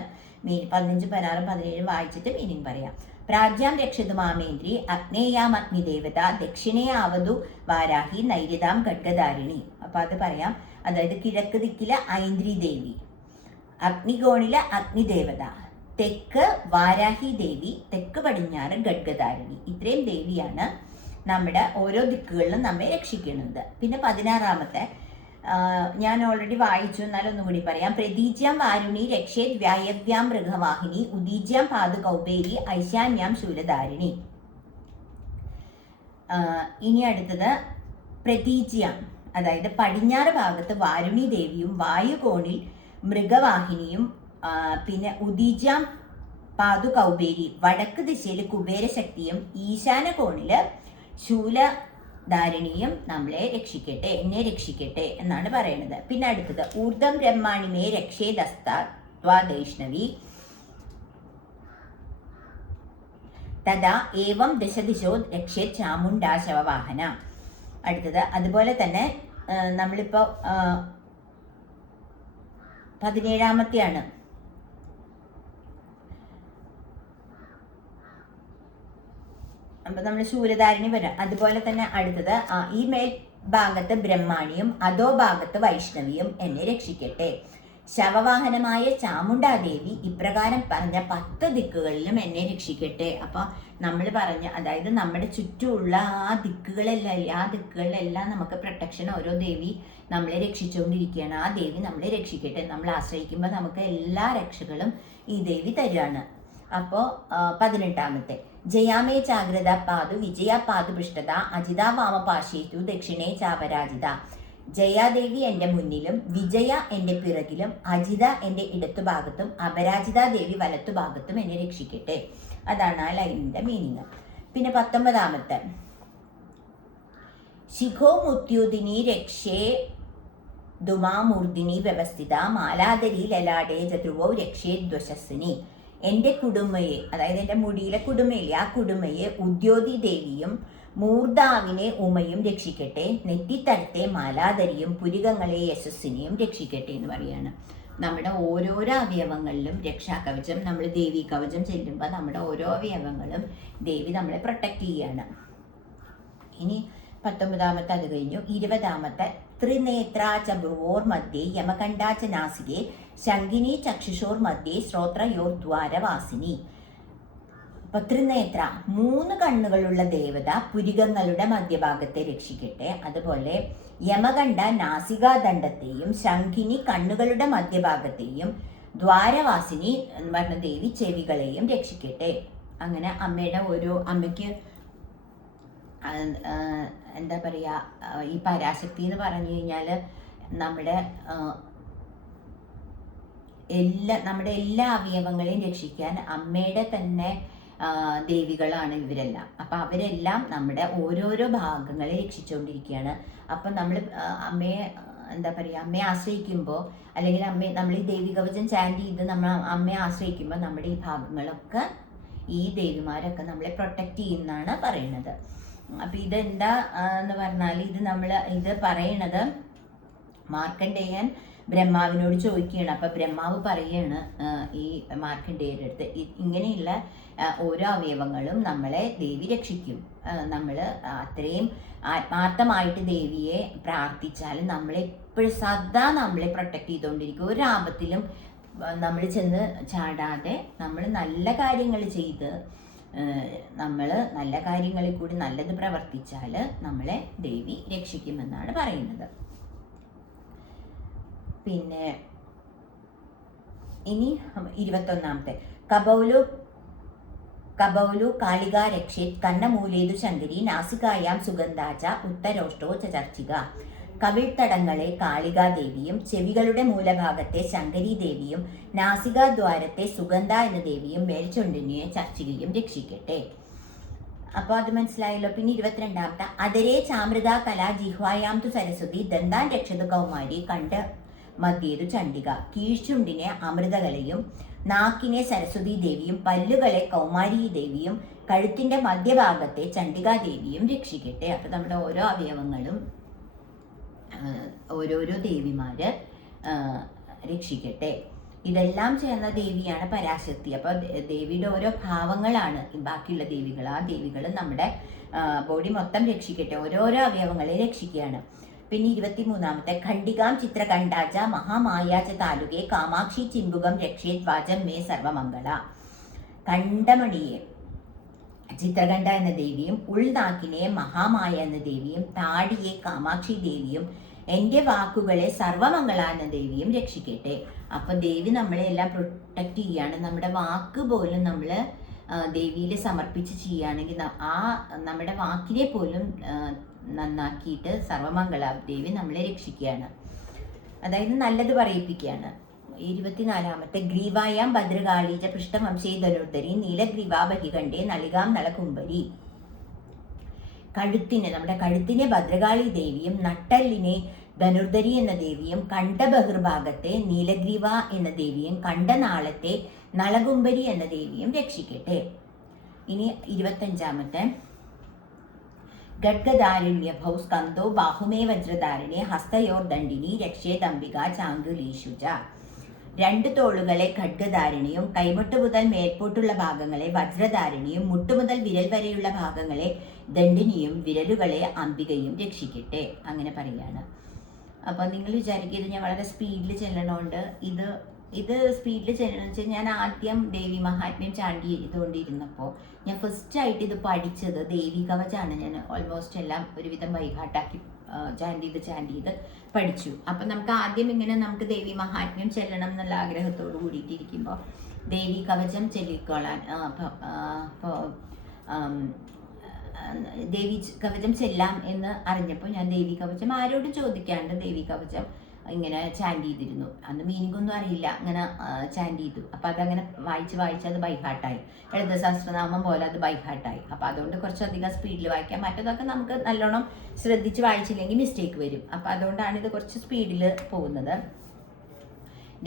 15, 16, 17 വായിച്ചിട്ട് മീനിങ് പറയാം. പ്രാജ്യാം രക്ഷതു മാമേന്ദ്രി അഗ്നേയാം അഗ്നിദേവത ദക്ഷിണയാവതു വാരാഹി നൈര്യതാം ഖഡ്ഗധാരിണി. അപ്പം അത് പറയാം. അതായത് കിഴക്ക് ദിക്കിലെ ഐന്ദ്രി ദേവി, അഗ്നികോണിലെ അഗ്നിദേവത, തെക്ക് വാരാഹി ദേവി, തെക്ക് പടിഞ്ഞാറ് ഖഡ്ഗധാരിണി. ഇത്രയും ദേവിയാണ് നമ്മുടെ ഓരോ ദിക്കുകളിലും നമ്മെ രക്ഷിക്കുന്നത്. പിന്നെ 16-ാമത്തെ ഞാൻ ഓൾറെഡി വായിച്ചു, എന്നാലും ഒന്നും കൂടി പറയാം. പ്രതീജ്യാം വാരുണി രക്ഷേത് വ്യായവ്യാം മൃഗവാഹിനി ഉദീജ്യാം പാതു കൗബേരി ഐശാന്യാം ശൂലധാരിണി. ഇനി അടുത്തത് പ്രതീജ്യ, അതായത് പടിഞ്ഞാറ് ഭാഗത്ത് വാരുണി ദേവിയും വായുകോണിൽ മൃഗവാഹിനിയും, പിന്നെ ഉദീജാം പാതുകൗബേരി വടക്ക് ദിശയിൽ കുബേരശക്തിയും ഈശാന കോണില് ശൂലധാരിണിയും നമ്മളെ രക്ഷിക്കട്ടെ, എന്നെ രക്ഷിക്കട്ടെ എന്നാണ് പറയുന്നത്. പിന്നെ അടുത്തത് ഊർദ്ധം ബ്രഹ്മാണിമേ രക്ഷേദസ്താ തഥാ ഏവം ദശദിശോ രക്ഷേ ചാമുണ്ടാ ശവവാഹന. അടുത്തത് അതുപോലെ തന്നെ നമ്മളിപ്പോ 17ാമത്തെയാണ്. അപ്പൊ നമ്മൾ ശൂലധാരിണി വരാം. അതുപോലെ തന്നെ അടുത്തത് ഈ മേൽ ഭാഗത്ത് ബ്രഹ്മാണിയും അധോ ഭാഗത്ത് വൈഷ്ണവിയും എന്നെ രക്ഷിക്കട്ടെ. ശവവാഹനമായ ചാമുണ്ടാദേവി ഇപ്രകാരം പറഞ്ഞ 10 ദിക്കുകളിലും എന്നെ രക്ഷിക്കട്ടെ. അപ്പൊ നമ്മൾ പറഞ്ഞ, അതായത് നമ്മുടെ ചുറ്റുമുള്ള ആ ദിക്കുകളിലെല്ലാം നമുക്ക് പ്രൊട്ടക്ഷൻ ഓരോ ദേവി നമ്മളെ രക്ഷിച്ചുകൊണ്ടിരിക്കുകയാണ്. ആ ദേവി നമ്മളെ രക്ഷിക്കട്ടെ. നമ്മൾ ആശ്രയിക്കുമ്പോൾ നമുക്ക് എല്ലാ രക്ഷകളും ഈ ദേവി തരുവാണ്. അപ്പോൾ 18ാമത്തെ ജയാമേ ജാഗ്രത പാതു വിജയ പാതു പൃഷ്ഠത അജിത വാമപാശേതു ദക്ഷിണേ ചാപരാജിത. ജയാദേവി എൻ്റെ മുന്നിലും വിജയ എൻ്റെ പിറകിലും അജിത എൻ്റെ ഇടത്തുഭാഗത്തും അപരാജിത ദേവി വലത്തുഭാഗത്തും എന്നെ രക്ഷിക്കട്ടെ. അതാണ് ആ ലൈനിൻ്റെ മീനിങ്. പിന്നെ 19ാമത്തെ ശിഖോ മുത്യുദിനി രക്ഷേ ദുമാമൂർദിനി വ്യവസ്ഥിത മാലാധരി ലലാടേ ചതുർവോ രക്ഷേ ദ്വശസ്സിനി. എൻ്റെ കുടുംബയെ, അതായത് എൻ്റെ മുടിയിലെ കുടുംബയിലെ ആ കുടുംബയെ ഉദ്യോതി ദേവിയും മൂർധാവിനെ ഉമയും രക്ഷിക്കട്ടെ. നെറ്റിത്തടത്തെ മാലാധരിയും പുരികങ്ങളെ യശസ്സിനെയും രക്ഷിക്കട്ടെ എന്ന് പറയാണ്. നമ്മുടെ ഓരോരോ അവയവങ്ങളിലും രക്ഷാകവചം, നമ്മൾ ദേവി കവചം ചെല്ലുമ്പോൾ നമ്മുടെ ഓരോ അവയവങ്ങളും ദേവി നമ്മളെ പ്രൊട്ടക്റ്റ് ചെയ്യാണ്. ഇനി 19ാമത്തെ അത് കഴിഞ്ഞു. 20ാമത്തെ ത്രിനേത്രാച ഭ്രുവോർ മധ്യേ യമകണ്ഠാച നാസികേ ശങ്കിനി ചക്ഷുഷോർ മധ്യേ ശ്രോത്രയോർ ദ്വാരവാസിനി. അപ്പൊ ത്രിനേത്ര 3 കണ്ണുകളുള്ള ദേവത പുരികങ്ങളുടെ മധ്യഭാഗത്തെ രക്ഷിക്കട്ടെ. അതുപോലെ യമകണ്ഠ നാസികാദണ്ഡത്തെയും ശങ്കിനി കണ്ണുകളുടെ മധ്യഭാഗത്തെയും ദ്വാരവാസിനി എന്ന് പറഞ്ഞ ദേവി ചെവികളെയും രക്ഷിക്കട്ടെ. അങ്ങനെ അമ്മയുടെ ഓരോ അമ്മയ്ക്ക് എന്താ പറയുക, ഈ പരാശക്തി എന്ന് പറഞ്ഞു കഴിഞ്ഞാൽ നമ്മുടെ എല്ലാ അവയവങ്ങളെയും രക്ഷിക്കാൻ അമ്മയുടെ തന്നെ ദേവികളാണ് ഇവരെല്ലാം. അപ്പം അവരെല്ലാം നമ്മുടെ ഓരോരോ ഭാഗങ്ങളെ രക്ഷിച്ചുകൊണ്ടിരിക്കുകയാണ്. അപ്പം നമ്മൾ അമ്മയെ എന്താ പറയുക, അമ്മയെ ആശ്രയിക്കുമ്പോൾ, അല്ലെങ്കിൽ നമ്മൾ ഈ ദേവി കവചം ചാൻഡ് ചെയ്ത് നമ്മൾ അമ്മയെ ആശ്രയിക്കുമ്പോൾ നമ്മുടെ ഈ ഭാഗങ്ങളൊക്കെ ഈ ദേവിമാരൊക്കെ നമ്മളെ പ്രൊട്ടക്റ്റ് ചെയ്യുന്നതാണ് പറയുന്നത്. അപ്പം ഇതെന്താ എന്ന് പറഞ്ഞാൽ, ഇത് പറയണത് മാർക്കണ്ഡേയൻ ബ്രഹ്മാവിനോട് ചോദിക്കുകയാണ്. അപ്പം ബ്രഹ്മാവ് പറയുകയാണ് ഈ മാർക്കണ്ഡേയരുടെ അടുത്ത്, ഇങ്ങനെയുള്ള ഓരോ അവയവങ്ങളും നമ്മളെ ദേവി രക്ഷിക്കും. നമ്മൾ അത്രയും ആത്മാർത്ഥമായിട്ട് ദേവിയെ പ്രാർത്ഥിച്ചാൽ നമ്മളെപ്പോഴും സദാ നമ്മളെ പ്രൊട്ടക്റ്റ് ചെയ്തുകൊണ്ടിരിക്കും. ഒരു ആപത്തിലും നമ്മൾ ചെന്ന് ചാടാതെ നമ്മൾ നല്ല കാര്യങ്ങൾ ചെയ്ത് നമ്മൾ നല്ല കാര്യങ്ങളിൽ കൂടി നല്ലത് പ്രവർത്തിച്ചാൽ നമ്മളെ ദേവി രക്ഷിക്കുമെന്നാണ് പറയുന്നത്. പിന്നെ ഇനി 21ാമത്തെ കബൗലു കാളിക രക്ഷേത് കന്നമൂലേതു ശങ്കരി നാസികായാം സുഗന്ധാച ഉത്തരോഷ്ടോ ചർച്ചിക. കവിൾത്തടങ്ങളെ കാളികാദേവിയും ചെവികളുടെ മൂലഭാഗത്തെ ശങ്കരി ദേവിയും നാസികാദ്വാരത്തെ സുഗന്ധ എന്ന ദേവിയും മേൽചുണ്ടിനെ ചർച്ചികയും രക്ഷിക്കട്ടെ. അപ്പോൾ അത് മനസ്സിലായല്ലോ. പിന്നെ 22ാമത്തെ അതരേ ചാമൃത കലാ ജിഹ്വായാം തു സരസ്വതി ദന്താൻ രക്ഷതു കൗമാരി കണ്ട മധ്യേതു ചണ്ഡിക. കീഴ്ചുണ്ടിനെ അമൃതകലയും നാക്കിനെ സരസ്വതി ദേവിയും പല്ലുകളെ കൗമാരി ദേവിയും കഴുത്തിന്റെ മധ്യഭാഗത്തെ ചണ്ഡികാദേവിയും രക്ഷിക്കട്ടെ. അപ്പം നമ്മുടെ ഓരോ അവയവങ്ങളും ഓരോരോ ദേവിമാര് രക്ഷിക്കട്ടെ. ഇതെല്ലാം ചെയ്യുന്ന ദേവിയാണ് പരാശക്തി. അപ്പോൾ ദേവിയുടെ ഓരോ ഭാവങ്ങളാണ് ബാക്കിയുള്ള ദേവികൾ. ആ ദേവികൾ നമ്മുടെ ബോഡി മൊത്തം രക്ഷിക്കട്ടെ, ഓരോരോ അവയവങ്ങളെ രക്ഷിക്കുകയാണ്. പിന്നെ 23ാമത്തെ ഖണ്ഡികാം ചിത്രകണ്ഠാച മഹാമായാച താലുകെ കാമാക്ഷി ചിമ്പുകം രക്ഷേത് വാചം മേ സർവമംഗള. കണ്ഠമണിയെ ചിത്രകണ്ഠ എന്ന ദേവിയും ഉൾനാക്കിനെ മഹാമായ എന്ന ദേവിയും താടിയെ കാമാക്ഷി ദേവിയും എൻ്റെ വാക്കുകളെ സർവമംഗള എന്ന ദേവിയും രക്ഷിക്കട്ടെ. അപ്പൊ ദേവി നമ്മളെ എല്ലാം പ്രൊട്ടക്റ്റ് ചെയ്യാണ്. നമ്മുടെ വാക്ക് പോലും നമ്മൾ ദേവിയിൽ സമർപ്പിച്ച് ചെയ്യുകയാണെങ്കിൽ ആ നമ്മുടെ വാക്കിനെ പോലും നന്നാക്കിയിട്ട് സർവമംഗളാദേവി നമ്മളെ രക്ഷിക്കുകയാണ്. അതായത് നല്ലത് പറയിപ്പിക്കുകയാണ്. 24-ാമത്തെ ഗ്രീവായാം ഭദ്രകാളീജ പൃഷ്ഠവംശേ ധനുർധരി നീലഗ്രീവാ ബഹികണ്ഠേ നളികാം നളകുംഭരി. നമ്മുടെ കഴുത്തിനെ ഭദ്രകാളി ദേവിയും നട്ടല്ലിനെ ധനുർധരി എന്ന ദേവിയും കണ്ഠബഹിർഭാഗത്തെ നീലഗ്രീവ എന്ന ദേവിയും കണ്ഠനാളത്തെ നളകുംഭരി എന്ന ദേവിയും രക്ഷിക്കട്ടെ. ഇനി 25-ാമത്തെ ഖഡ്ഗധാരിണ്യഭൗ സ്കന്ധോ ബാഹുമേ വജ്രധാരിണി ഹസ്തയോർ ദണ്ഡിനി രക്ഷേതംബിക ചാങ്കുലീഷുജ. 2 തോളുകളെ ഖഡ്ഗധാരിണിയും കൈമുട്ട് മുതൽ മേൽപോട്ടുള്ള ഭാഗങ്ങളെ വജ്രധാരിണിയും മുട്ടുമുതൽ വിരൽ വരെയുള്ള ഭാഗങ്ങളെ ദണ്ഡിനിയും വിരലുകളെ അംബികയും രക്ഷിക്കട്ടെ. അങ്ങനെ പറയാണ്. അപ്പോൾ നിങ്ങൾ വിചാരിക്കുക ഇത് ഞാൻ വളരെ സ്പീഡിൽ ചെല്ലണോണ്ട് ഇത് സ്പീഡിൽ ചെല്ലണമെന്ന് വെച്ചാൽ ഞാൻ ആദ്യം ദേവി മഹാത്മ്യം ചാണ്ടി ചെയ്തുകൊണ്ടിരുന്നപ്പോൾ ഞാൻ ഫസ്റ്റായിട്ട് ഇത് പഠിച്ചത് ദേവി കവചാണ്. ഞാൻ ഓൾമോസ്റ്റ് എല്ലാം ഒരുവിധം ബൈഹാർട്ടാക്കി ചാൻഡ് ചെയ്ത് പഠിച്ചു. അപ്പം നമുക്ക് ആദ്യം ഇങ്ങനെ നമുക്ക് ദേവി മഹാത്മ്യം ചെല്ലണം എന്നുള്ള ആഗ്രഹത്തോട് കൂടിയിട്ടിരിക്കുമ്പോൾ ദേവി കവചം ചൊല്ലിക്കോളാൻ ദേവി കവചം ചെല്ലാം എന്ന് അറിഞ്ഞപ്പോൾ ഞാൻ ദേവി കവചം ആരോടും ചോദിക്കാണ്ട് ദേവി കവചം ഇങ്ങനെ ചാൻഡ് ചെയ്തിരുന്നു. അന്ന് മീനിങ് ഒന്നും അറിയില്ല, അങ്ങനെ ചാൻഡ് ചെയ്തു. അപ്പം അതങ്ങനെ വായിച്ച് അത് ബൈഹാർട്ടായി. ലളിത സഹസ്രനാമം പോലെ അത് ബൈഹാർട്ടായി. അപ്പം അതുകൊണ്ട് കുറച്ചധികം സ്പീഡിൽ വായിക്കാം. മറ്റതൊക്കെ നമുക്ക് നല്ലോണം ശ്രദ്ധിച്ച് വായിച്ചില്ലെങ്കിൽ മിസ്റ്റേക്ക് വരും. അപ്പം അതുകൊണ്ടാണ് ഇത് കുറച്ച് സ്പീഡിൽ പോകുന്നത്.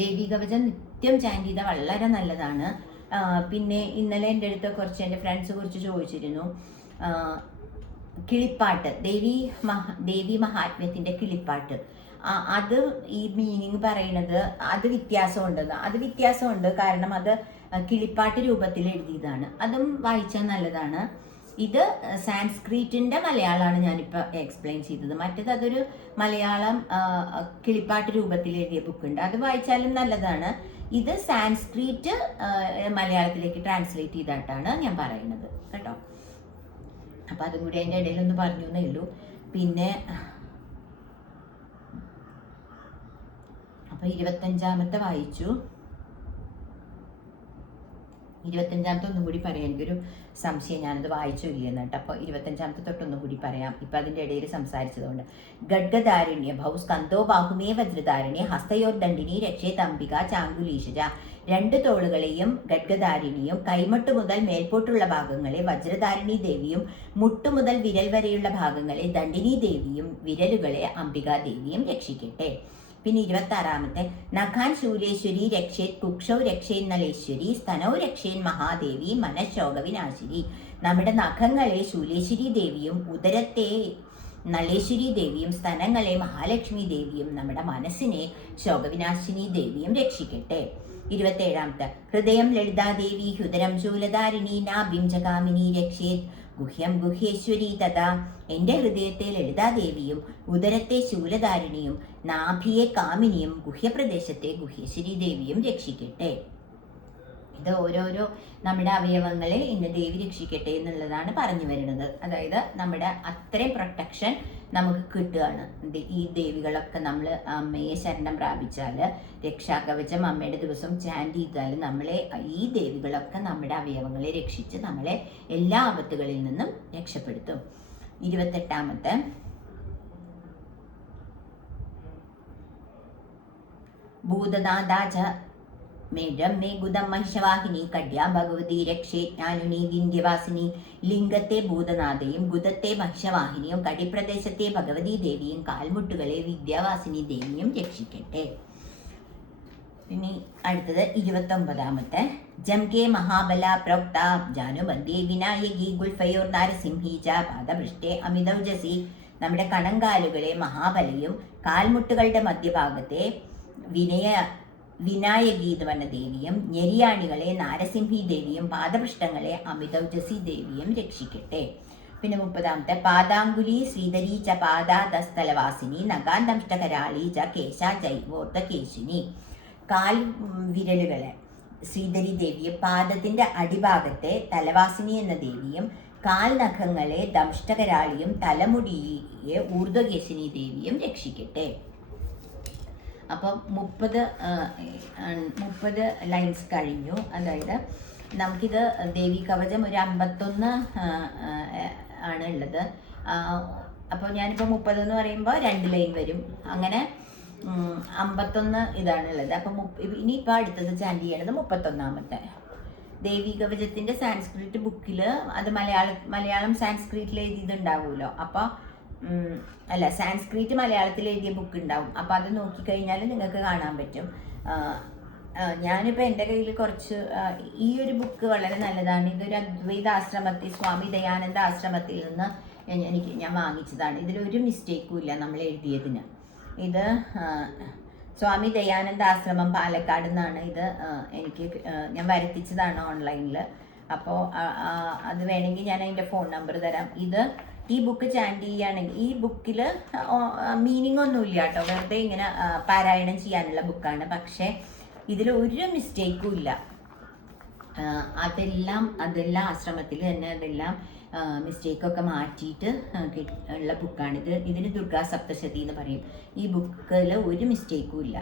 ദേവി കവചം നിത്യം ചാൻഡ് ചെയ്താൽ വളരെ നല്ലതാണ്. പിന്നെ ഇന്നലെ എൻ്റെ അടുത്ത് കുറച്ച് എൻ്റെ ഫ്രണ്ട്സ് കുറിച്ച് ചോദിച്ചിരുന്നു. കിളിപ്പാട്ട്, ദേവി മഹാത്മ്യത്തിൻ്റെ കിളിപ്പാട്ട്, അത് ഈ മീനിങ് പറയണത് അത് വ്യത്യാസമുണ്ട്. കാരണം അത് കിളിപ്പാട്ട് രൂപത്തിൽ എഴുതിയതാണ്. അതും വായിച്ചാൽ നല്ലതാണ്. ഇത് സാൻസ്ക്രിറ്റിൻ്റെ മലയാളമാണ് ഞാനിപ്പോൾ എക്സ്പ്ലെയിൻ ചെയ്തത്. മറ്റേത് അതൊരു മലയാളം കിളിപ്പാട്ട് രൂപത്തിൽ എഴുതിയ ബുക്കുണ്ട്, അത് വായിച്ചാലും നല്ലതാണ്. ഇത് സാൻസ്ക്രിറ്റ് മലയാളത്തിലേക്ക് ട്രാൻസ്ലേറ്റ് ചെയ്തിട്ടാണ് ഞാൻ പറയുന്നത് കേട്ടോ. അപ്പം അതും കൂടി അതിൻ്റെ ഇടയിലൊന്ന് പറഞ്ഞു എന്നേ ഉള്ളൂ. പിന്നെ അപ്പോൾ 25-ാമത്തെ വായിച്ചു. 25-ാമത്തെ ഒന്നും കൂടി പറയാം. എനിക്കൊരു സംശയം, ഞാനത് വായിച്ചു ഇല്ലെന്ന് കേട്ടോ. അപ്പോൾ 25-ാമത്തെ തൊട്ടൊന്നും കൂടി പറയാം, ഇപ്പം അതിൻ്റെ ഇടയിൽ സംസാരിച്ചതുകൊണ്ട്. ഖഡ്ഗധാരിണ്യ ഭൗ സ്കന്ധോ ബാഹുമേ വജ്രധാരിണി ഹസ്തയോർ ദണ്ഡിനി രക്ഷേതംബിക ചാങ്കുലീഷജ. 2 തോളുകളെയും ഖഡ്ഗധാരിണിയും കൈമുട്ട് മുതൽ മേൽപോട്ടുള്ള ഭാഗങ്ങളെ വജ്രധാരിണി ദേവിയും മുട്ടുമുതൽ വിരൽ വരെയുള്ള ഭാഗങ്ങളെ ദണ്ഡിനി ദേവിയും വിരലുകളെ അംബികാദേവിയും രക്ഷിക്കട്ടെ. പിന്നെ 26-ാമത്തെ നഖാൻ ശൂലേശ്വരി രക്ഷേത് കുക്ഷൗ രക്ഷേൻ നളേശ്വരി സ്തനൗ രക്ഷേൻ മഹാദേവി മനഃശോക വിനാശിനി. നമ്മുടെ നഖങ്ങളെ ശൂലേശ്വരി ദേവിയും ഉദരത്തെ നളേശ്വരി ദേവിയും സ്തനങ്ങളെ മഹാലക്ഷ്മി ദേവിയും നമ്മുടെ മനസ്സിനെ ശോകവിനാശിനി ദേവിയും രക്ഷിക്കട്ടെ. 27-ാമത്തെ ഹൃദയം ലളിതാദേവി ഹുദരം ശൂലധാരിണി നാഭിം ജകാമിനി രക്ഷേത് ഗുഹ്യം ഗുഹ്യേശ്വരി തഥാ. എൻ്റെ ഹൃദയത്തെ ലളിതാദേവിയും ഉദരത്തെ ശൂലധാരിണിയും നാഭിയെ കാമിനിയും ഗുഹ്യപ്രദേശത്തെ ഗുഹ്യേശ്വരി ദേവിയും രക്ഷിക്കട്ടെ. ഇത് ഓരോരോ നമ്മുടെ അവയവങ്ങളെ ഇന്ന ദേവി രക്ഷിക്കട്ടെ എന്നുള്ളതാണ് പറഞ്ഞു വരുന്നത്. അതായത് നമ്മുടെ അത്രയും പ്രൊട്ടക്ഷൻ നമുക്ക് കിട്ടുകയാണ്. ഈ ദേവികളൊക്കെ നമ്മൾ അമ്മയെ ശരണം പ്രാപിച്ചാൽ, രക്ഷാകവചം അമ്മയുടെ ദിവസം ചാൻഡ് ചെയ്താൽ നമ്മളെ ഈ ദേവികളൊക്കെ നമ്മുടെ അവയവങ്ങളെ രക്ഷിച്ച് നമ്മളെ എല്ലാ ആപത്തുകളിൽ നിന്നും രക്ഷപ്പെടുത്തും. 28-ാമത്തെ ഭൂതനാഥാച മേഡം മേ ഗുദം മഹിഷവാഹിനി കഡ്യ ഭഗവതി രക്ഷേ ജ്ഞാനുനി വിന്ധ്യവാസിനി. ലിംഗത്തെ ഭൂതനാഥയും ഗുദത്തെ മഹിഷവാഹിനിയും കടിപ്രദേശത്തെ ഭഗവതി ദേവിയും കാൽമുട്ടുകളെ വിദ്യാവാസിനി ദേവിയും രക്ഷിക്കട്ടെ. ഇനി അടുത്തത് 29-ാമത്തെ ജംകെ മഹാബല പ്രോക്ത ജാനുബന്ധേ വിനായകി ഗുൽഫയോർ നാരസിംഹി ച പാദപൃഷ്ഠേ അമിതൗജസി. നമ്മുടെ കണങ്കാലുകളെ മഹാബലയും കാൽമുട്ടുകളുടെ മധ്യഭാഗത്തെ വിനായകി എന്ന് പറഞ്ഞ ദേവിയും ഞെരിയാണികളെ നാരസിംഹി ദേവിയും പാദപൃഷ്ഠങ്ങളെ അമിതൗജസി ദേവിയും രക്ഷിക്കട്ടെ. പിന്നെ 30-ാമത്തെ പാദാങ്കുലി ശ്രീധരി ച പാദാദസ്ഥലവാസിനി നഗാന്തംഷ്ടകരാളി ച കേശ ജൈവോർദ്ധകേശിനി. കാൽ വിരലുകളെ ശ്രീധരി ദേവിയും പാദത്തിന്റെ അടിഭാഗത്തെ തലവാസിനി എന്ന ദേവിയും കാൽ നഖങ്ങളെ ദംഷ്ടകരാളിയും തലമുടിയെ ഊർധ്വകേശിനി ദേവിയും രക്ഷിക്കട്ടെ. അപ്പം 30 ലൈൻസ് കഴിഞ്ഞു. അതായത് നമുക്കിത് ദേവി കവചം ഒരു 51 ആണ് ഉള്ളത്. അപ്പോൾ ഞാനിപ്പോൾ 30 എന്ന് പറയുമ്പോൾ 2 ലൈൻ വരും. അങ്ങനെ 51 ഇതാണുള്ളത്. അപ്പം ഇനിയിപ്പോൾ അടുത്തത് ചാൻഡ് ചെയ്യണത് 31ാമത്തെ ദേവി കവചത്തിൻ്റെ സാൻസ്ക്രിറ്റ് ബുക്കിൽ അത് മലയാളം സാൻസ്ക്രിറ്റിൽ എഴുതിയതുണ്ടാവുമല്ലോ. അപ്പോൾ അല്ല, സാൻസ്ക്രിറ്റ് മലയാളത്തിൽ എഴുതിയ ബുക്ക് ഉണ്ടാവും. അപ്പോൾ അത് നോക്കിക്കഴിഞ്ഞാൽ നിങ്ങൾക്ക് കാണാൻ പറ്റും. ഞാനിപ്പോൾ എൻ്റെ കയ്യിൽ കുറച്ച് ഈ ഒരു ബുക്ക് വളരെ നല്ലതാണ്. ഇതൊരു അദ്വൈത ആശ്രമത്തിൽ, സ്വാമി ദയാനന്ദ ആശ്രമത്തിൽ നിന്ന് ഞാൻ വാങ്ങിച്ചതാണ്. ഇതിലൊരു മിസ്റ്റേക്കും ഇല്ല നമ്മൾ എഴുതിയതിന്. ഇത് സ്വാമി ദയാനന്ദ ആശ്രമം പാലക്കാട് നിന്നാണ്. ഇത് ഞാൻ വരുത്തിച്ചതാണ് ഓൺലൈനിൽ. അപ്പോൾ അത് വേണമെങ്കിൽ ഞാൻ അതിൻ്റെ ഫോൺ നമ്പർ തരാം. ഈ ബുക്ക് ചാൻഡ് ചെയ്യുകയാണെങ്കിൽ ഈ ബുക്കിൽ മീനിങ് ഒന്നുമില്ല കേട്ടോ, വെറുതെ ഇങ്ങനെ പാരായണം ചെയ്യാനുള്ള ബുക്കാണ്. പക്ഷേ ഇതിൽ ഒരു മിസ്റ്റേക്കും ഇല്ല. അതെല്ലാം ആശ്രമത്തിൽ തന്നെ അതെല്ലാം മിസ്റ്റേക്കൊക്കെ മാറ്റിയിട്ട് ഉള്ള ബുക്കാണിത്. ഇതിന് ദുർഗാ സപ്തശതി എന്ന് പറയും. ഈ ബുക്കിൽ ഒരു മിസ്റ്റേക്കും ഇല്ല.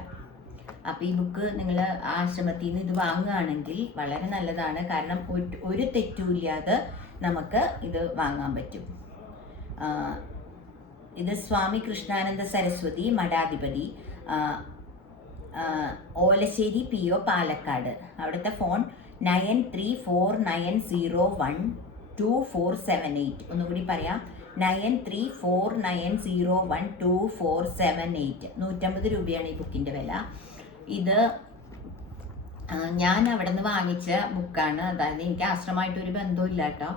അപ്പോൾ ഈ ബുക്ക് നിങ്ങൾ ആശ്രമത്തിൽ നിന്ന് ഇത് വാങ്ങുകയാണെങ്കിൽ വളരെ നല്ലതാണ്. കാരണം ഒരു തെറ്റും ഇല്ലാതെ നമുക്ക് ഇത് വാങ്ങാൻ പറ്റും. ഇത് സ്വാമി കൃഷ്ണാനന്ദ സരസ്വതി മഠാധിപതി, ഓലശ്ശേരി PO പാലക്കാട്. അവിടുത്തെ ഫോൺ 9349012478. ഒന്നുകൂടി പറയാം, 9349012478. 150 രൂപയാണ് ഈ ബുക്കിൻ്റെ വില. ഇത് ഞാൻ അവിടെ നിന്ന് വാങ്ങിച്ച ബുക്കാണ്. അതായത് എനിക്ക് ആശ്രമമായിട്ടൊരു ബന്ധമില്ല കേട്ടോ.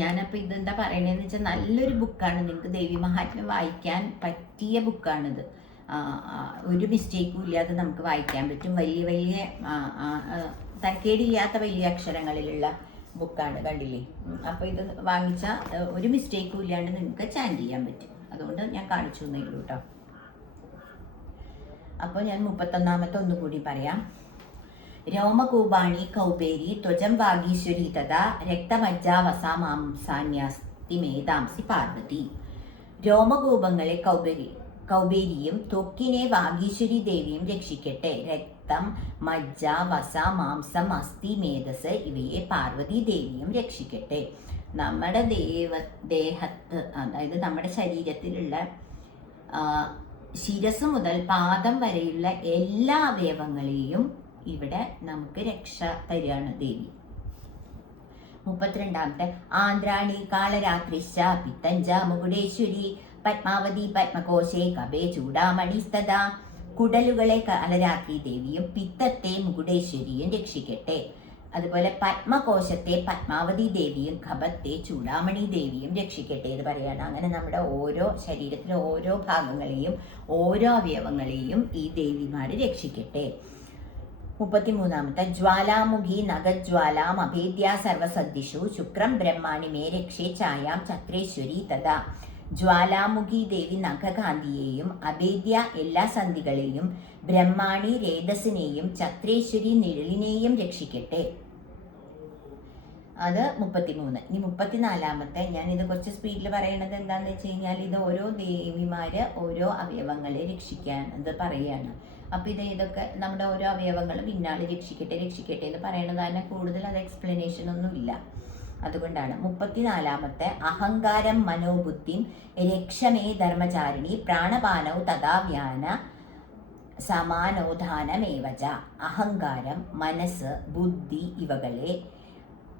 ഞാനപ്പോൾ ഇതെന്താ പറയണതെന്ന് വെച്ചാൽ നല്ലൊരു ബുക്കാണ്. നിങ്ങൾക്ക് ദേവി മഹാത്മ്യം വായിക്കാൻ പറ്റിയ ബുക്കാണിത്. ഒരു മിസ്റ്റേക്കും ഇല്ലാതെ നമുക്ക് വായിക്കാൻ പറ്റും. വലിയ തരക്കേടില്ലാത്ത വലിയ അക്ഷരങ്ങളിലുള്ള ബുക്കാണ്, കണ്ടില്ലേ. അപ്പോൾ ഇത് വാങ്ങിച്ചാൽ ഒരു മിസ്റ്റേക്കും ഇല്ലാണ്ട് നിങ്ങൾക്ക് ചാൻഡ് ചെയ്യാൻ പറ്റും. അതുകൊണ്ട് ഞാൻ കാണിച്ചു തന്നേ ഉള്ളൂ കേട്ടോ. അപ്പോൾ ഞാൻ 31ാമത്തെ ഒന്നുകൂടി പറയാം. രോമകൂപാണി കൗബേരി ത്വജം വാഗീശ്വരി തഥാ രക്തമജ്ജാവസാമാംസാന്യാസ്തി മേധാംസി പാർവതി. രോമകൂപങ്ങളെ കൗബേരിയും ത്വക്കിനെ വാഗീശ്വരി ദേവിയും രക്ഷിക്കട്ടെ. രക്തം, മജ്ജ, വസ, മാംസം, അസ്ഥി, മേധസ് ഇവയെ പാർവതി ദേവിയും രക്ഷിക്കട്ടെ. നമ്മുടെ ദേഹത്ത്, അതായത് നമ്മുടെ ശരീരത്തിലുള്ള ശിരസ് മുതൽ പാദം വരെയുള്ള എല്ലാ അവയവങ്ങളെയും ഇവിടെ നമുക്ക് രക്ഷ തരികയാണ് ദേവി. 32ാമത്തെ ആന്ധ്രാണി കാളരാത്രിശ്ച പിത്തഞ്ച മുകുടേശ്വരി പത്മാവതി പത്മകോശേ കബേ ചൂടാമണി സ്തദാ. കുടലുകളെ കാലരാത്രി ദേവിയും പിത്തത്തെ മുകുടേശ്വരിയും രക്ഷിക്കട്ടെ. അതുപോലെ പത്മകോശത്തെ പത്മാവതി ദേവിയും ഖബത്തെ ചൂടാമണി ദേവിയും രക്ഷിക്കട്ടെ എന്ന് പറയാണ്. അങ്ങനെ നമ്മുടെ ഓരോ ശരീരത്തിലെ ഓരോ ഭാഗങ്ങളെയും ഓരോ അവയവങ്ങളെയും ഈ ദേവിമാർ രക്ഷിക്കട്ടെ. 33ാമത്തെ ജ്വാലാമുഖി നഗജ്വാലാം അഭേദ്യ സർവസദ്ദിഷു ശുക്രം ബ്രഹ്മാണി മേ രക്ഷേ ഛായാം ചക്രേശ്വരി തഥാ. ജ്വാലാമുഖി ദേവി നഖകാന്തിയെയും അഭേദ്യ എല്ലാ സന്ധികളെയും ബ്രഹ്മാണി രേതസിനെയും ചക്രേശ്വരി നിഴലിനെയും രക്ഷിക്കട്ടെ. അത് 33. ഇനി 34ാമത്തെ, ഞാനിത് കുറച്ച് സ്പീഡിൽ പറയണത് എന്താണെന്ന് വെച്ച് കഴിഞ്ഞാൽ ഇത് ഓരോ ദേവിമാര് ഓരോ അവയവങ്ങളെ രക്ഷിക്കാനത് പറയുകയാണ്. അപ്പോൾ ഇതൊക്കെ നമ്മുടെ ഓരോ അവയവങ്ങളും ഇന്നാൾ രക്ഷിക്കട്ടെ എന്ന് പറയണത് തന്നെ കൂടുതൽ അത് എക്സ്പ്ലനേഷൻ ഒന്നും ഇല്ല. അതുകൊണ്ടാണ്. 34ാമത്തെ അഹങ്കാരം മനോബുദ്ധിം രക്ഷമേ ധർമ്മചാരിണി പ്രാണപാനൗ തഥാവ്യാന സമാനോധാനമേവച. അഹങ്കാരം, മനസ്സ്, ബുദ്ധി ഇവകളെ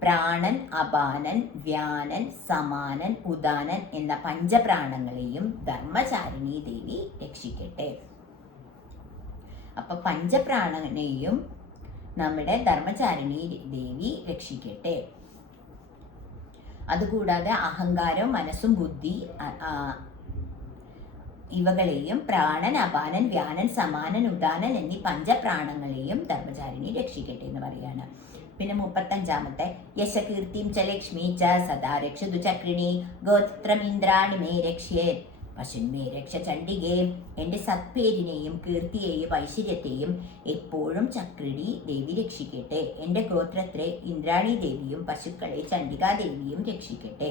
പ്രാണൻ, അപാനൻ, വ്യാനൻ, സമാനൻ, ഉദാനൻ എന്ന പഞ്ചപ്രാണങ്ങളെയും ധർമ്മചാരിണി ദേവി രക്ഷിക്കട്ടെ. അപ്പൊ പഞ്ചപ്രാണനെയും നമ്മുടെ ധർമ്മചാരിണി ദേവി രക്ഷിക്കട്ടെ. അതുകൂടാതെ അഹങ്കാരം, മനസ്സും ബുദ്ധി ഇവകളെയും പ്രാണൻ, അപാനൻ, വ്യാനൻ, സമാനൻ, ഉദാനൻ എന്നീ പഞ്ചപ്രാണങ്ങളെയും ധർമ്മചാരിണി രക്ഷിക്കട്ടെ എന്ന് പറയാണ്. പിന്നെ 35ാമത്തെ യശകീർത്തിം ച ലക്ഷ്മി ച സദാ രക്ഷതു ചക്രിണി ഗോത്രമിന്ദ്രാണി മേ രക്ഷ്യേത് പശുന്മേ രക്ഷ ചണ്ഡികേ. എൻ്റെ സത്പേരിനെയും കീർത്തിയെയും ഐശ്വര്യത്തെയും എപ്പോഴും ചക്രിണി ദേവി രക്ഷിക്കട്ടെ. എൻ്റെ ഗോത്രത്തെ ഇന്ദ്രാണി ദേവിയും പശുക്കളെ ചണ്ഡികാദേവിയും രക്ഷിക്കട്ടെ.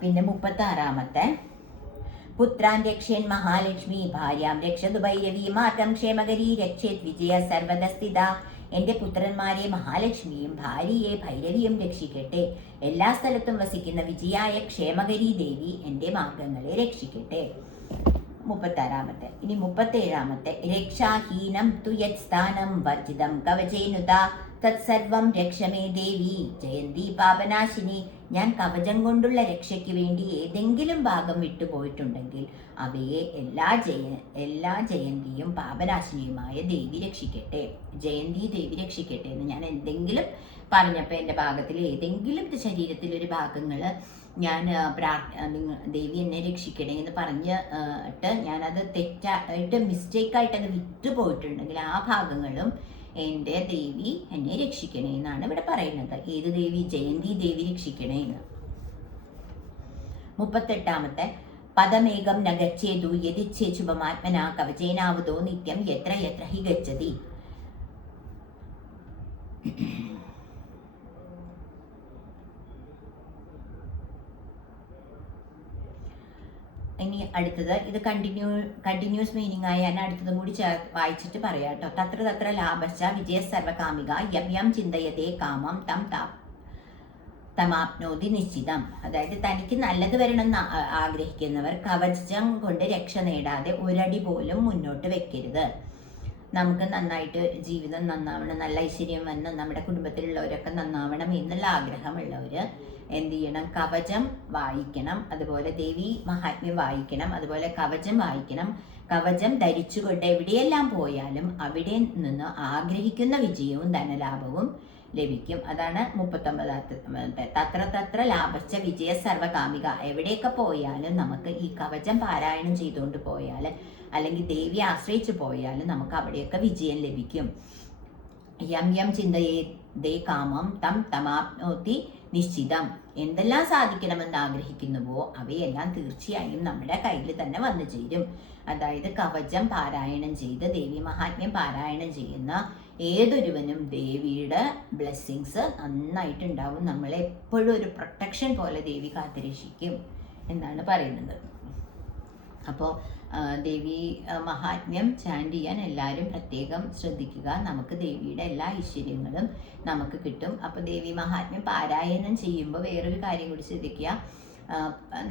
പിന്നെ 36ാമത്തെ പുത്രാൻ രക്ഷേൻ മഹാലക്ഷ്മി ഭാര്യാം രക്ഷതു ഭൈരവി മാതം ക്ഷേമകരീ രക്ഷേത് വിജയ സർവദസ്ഥിത. എൻ്റെ പുത്രന്മാരെ മഹാലക്ഷ്മിയും ഭാര്യയെ ഭൈരവിയും രക്ഷിക്കട്ടെ. എല്ലാ സ്ഥലത്തും വസിക്കുന്ന വിജയായ ക്ഷേമകരി ദേവി എൻ്റെ മാർഗങ്ങളെ രക്ഷിക്കട്ടെ. 36. ഇനി 37. രക്ഷാഹീനം തു യത് സ്ഥാനം വർജിതം കവചേനുത തത്സർവം രക്ഷമേ ദേവി ജയന്തി പാപനാശിനി. ഞാൻ കവചം കൊണ്ടുള്ള രക്ഷയ്ക്ക് വേണ്ടി ഏതെങ്കിലും ഭാഗം വിട്ടുപോയിട്ടുണ്ടെങ്കിൽ അവയെ എല്ലാ ജയന്തിയും പാപനാശിനിയുമായ ദേവി രക്ഷിക്കട്ടെ. ജയന്തി ദേവി രക്ഷിക്കട്ടെ എന്ന് ഞാൻ എന്തെങ്കിലും പറഞ്ഞപ്പോൾ എൻ്റെ ഭാഗത്തിൽ ഏതെങ്കിലും ശരീരത്തിലൊരു ഭാഗങ്ങൾ ഞാൻ ദേവി എന്നെ രക്ഷിക്കണേ എന്ന് പറഞ്ഞിട്ട് ഞാനത് തെറ്റായിട്ട് മിസ്റ്റേക്കായിട്ട് അത് വിട്ടുപോയിട്ടുണ്ടെങ്കിൽ ആ ഭാഗങ്ങളും എൻ്റെ ദേവി എന്നെ രക്ഷിക്കണേ എന്നാണ് ഇവിടെ പറയുന്നത്. ഏത് ദേവി? ജയന്തി ദേവി രക്ഷിക്കണേ എന്ന്. 38. പദമേകം ന ഗച്ഛേതു യദിച്ഛേശുഭമാത്മന കവചേനാവതോ നിത്യം യത്ര യത്ര ഹി ഗച്ഛതി. ഇനി അടുത്തത് ഇത് കണ്ടിന്യൂസ് മീനിങ് ആയി ഞാൻ അടുത്തതും കൂടി വായിച്ചിട്ട് പറയാം കേട്ടോ. തത്ര തത്ര ലാഭശ്ച വിജയ സർവകാമിക യം യം ചിന്തയതേ കാമം തം തമാപ്നോതി നിശ്ചിതം. അതായത് തനിക്ക് നല്ലത് വരണമെന്ന് ആഗ്രഹിക്കുന്നവർ കവചം കൊണ്ട് രക്ഷ നേടാതെ ഒരടി പോലും മുന്നോട്ട് വെക്കരുത്. നമുക്ക് നന്നായിട്ട് ജീവിതം നന്നാവണം, നല്ല ഐശ്വര്യം വന്ന് നമ്മുടെ കുടുംബത്തിലുള്ളവരൊക്കെ നന്നാവണം എന്നുള്ള ആഗ്രഹമുള്ളവർ എന്ത് ചെയ്യണം? കവചം വായിക്കണം, അതുപോലെ ദേവി മഹാത്മ്യം വായിക്കണം, അതുപോലെ കവചം വായിക്കണം. കവചം ധരിച്ചുകൊണ്ട് എവിടെയെല്ലാം പോയാലും അവിടെ നിന്ന് ആഗ്രഹിക്കുന്ന വിജയവും ധനലാഭവും ലഭിക്കും. അതാണ് 39. തത്ര തത്ര ലാഭശ്ച വിജയ സർവകാമിക. എവിടെയൊക്കെ പോയാലും നമുക്ക് ഈ കവചം പാരായണം ചെയ്തുകൊണ്ട് പോയാൽ അല്ലെങ്കിൽ ദേവിയെ ആശ്രയിച്ചു പോയാൽ നമുക്ക് അവിടെയൊക്കെ വിജയം ലഭിക്കും. യം യം ചിന്തയേ കാമം തം തമാപ്നോതി നിശ്ചിതം. എന്തെല്ലാം സാധിക്കണമെന്ന് ആഗ്രഹിക്കുന്നുവോ അവയെല്ലാം തീർച്ചയായും നമ്മുടെ കയ്യിൽ തന്നെ വന്നു ചേരും. അതായത് കവചം പാരായണം ചെയ്ത് ദേവി മഹാത്മ്യം പാരായണം ചെയ്യുന്ന ഏതൊരുവനും ദേവിയുടെ ബ്ലെസ്സിങ്സ് നന്നായിട്ടുണ്ടാവും. നമ്മളെപ്പോഴും ഒരു പ്രൊട്ടക്ഷൻ പോലെ ദേവി കാത്തുരക്ഷിക്കും എന്നാണ് പറയുന്നത്. അപ്പോൾ ദേവി മഹാത്മ്യം ചാൻഡ് ചെയ്യാൻ എല്ലാവരും പ്രത്യേകം ശ്രദ്ധിക്കുക. നമുക്ക് ദേവിയുടെ എല്ലാ ഐശ്വര്യങ്ങളും നമുക്ക് കിട്ടും. അപ്പോൾ ദേവി മഹാത്മ്യം പാരായണം ചെയ്യുമ്പോൾ വേറൊരു കാര്യം കൂടി ശ്രദ്ധിക്കുക.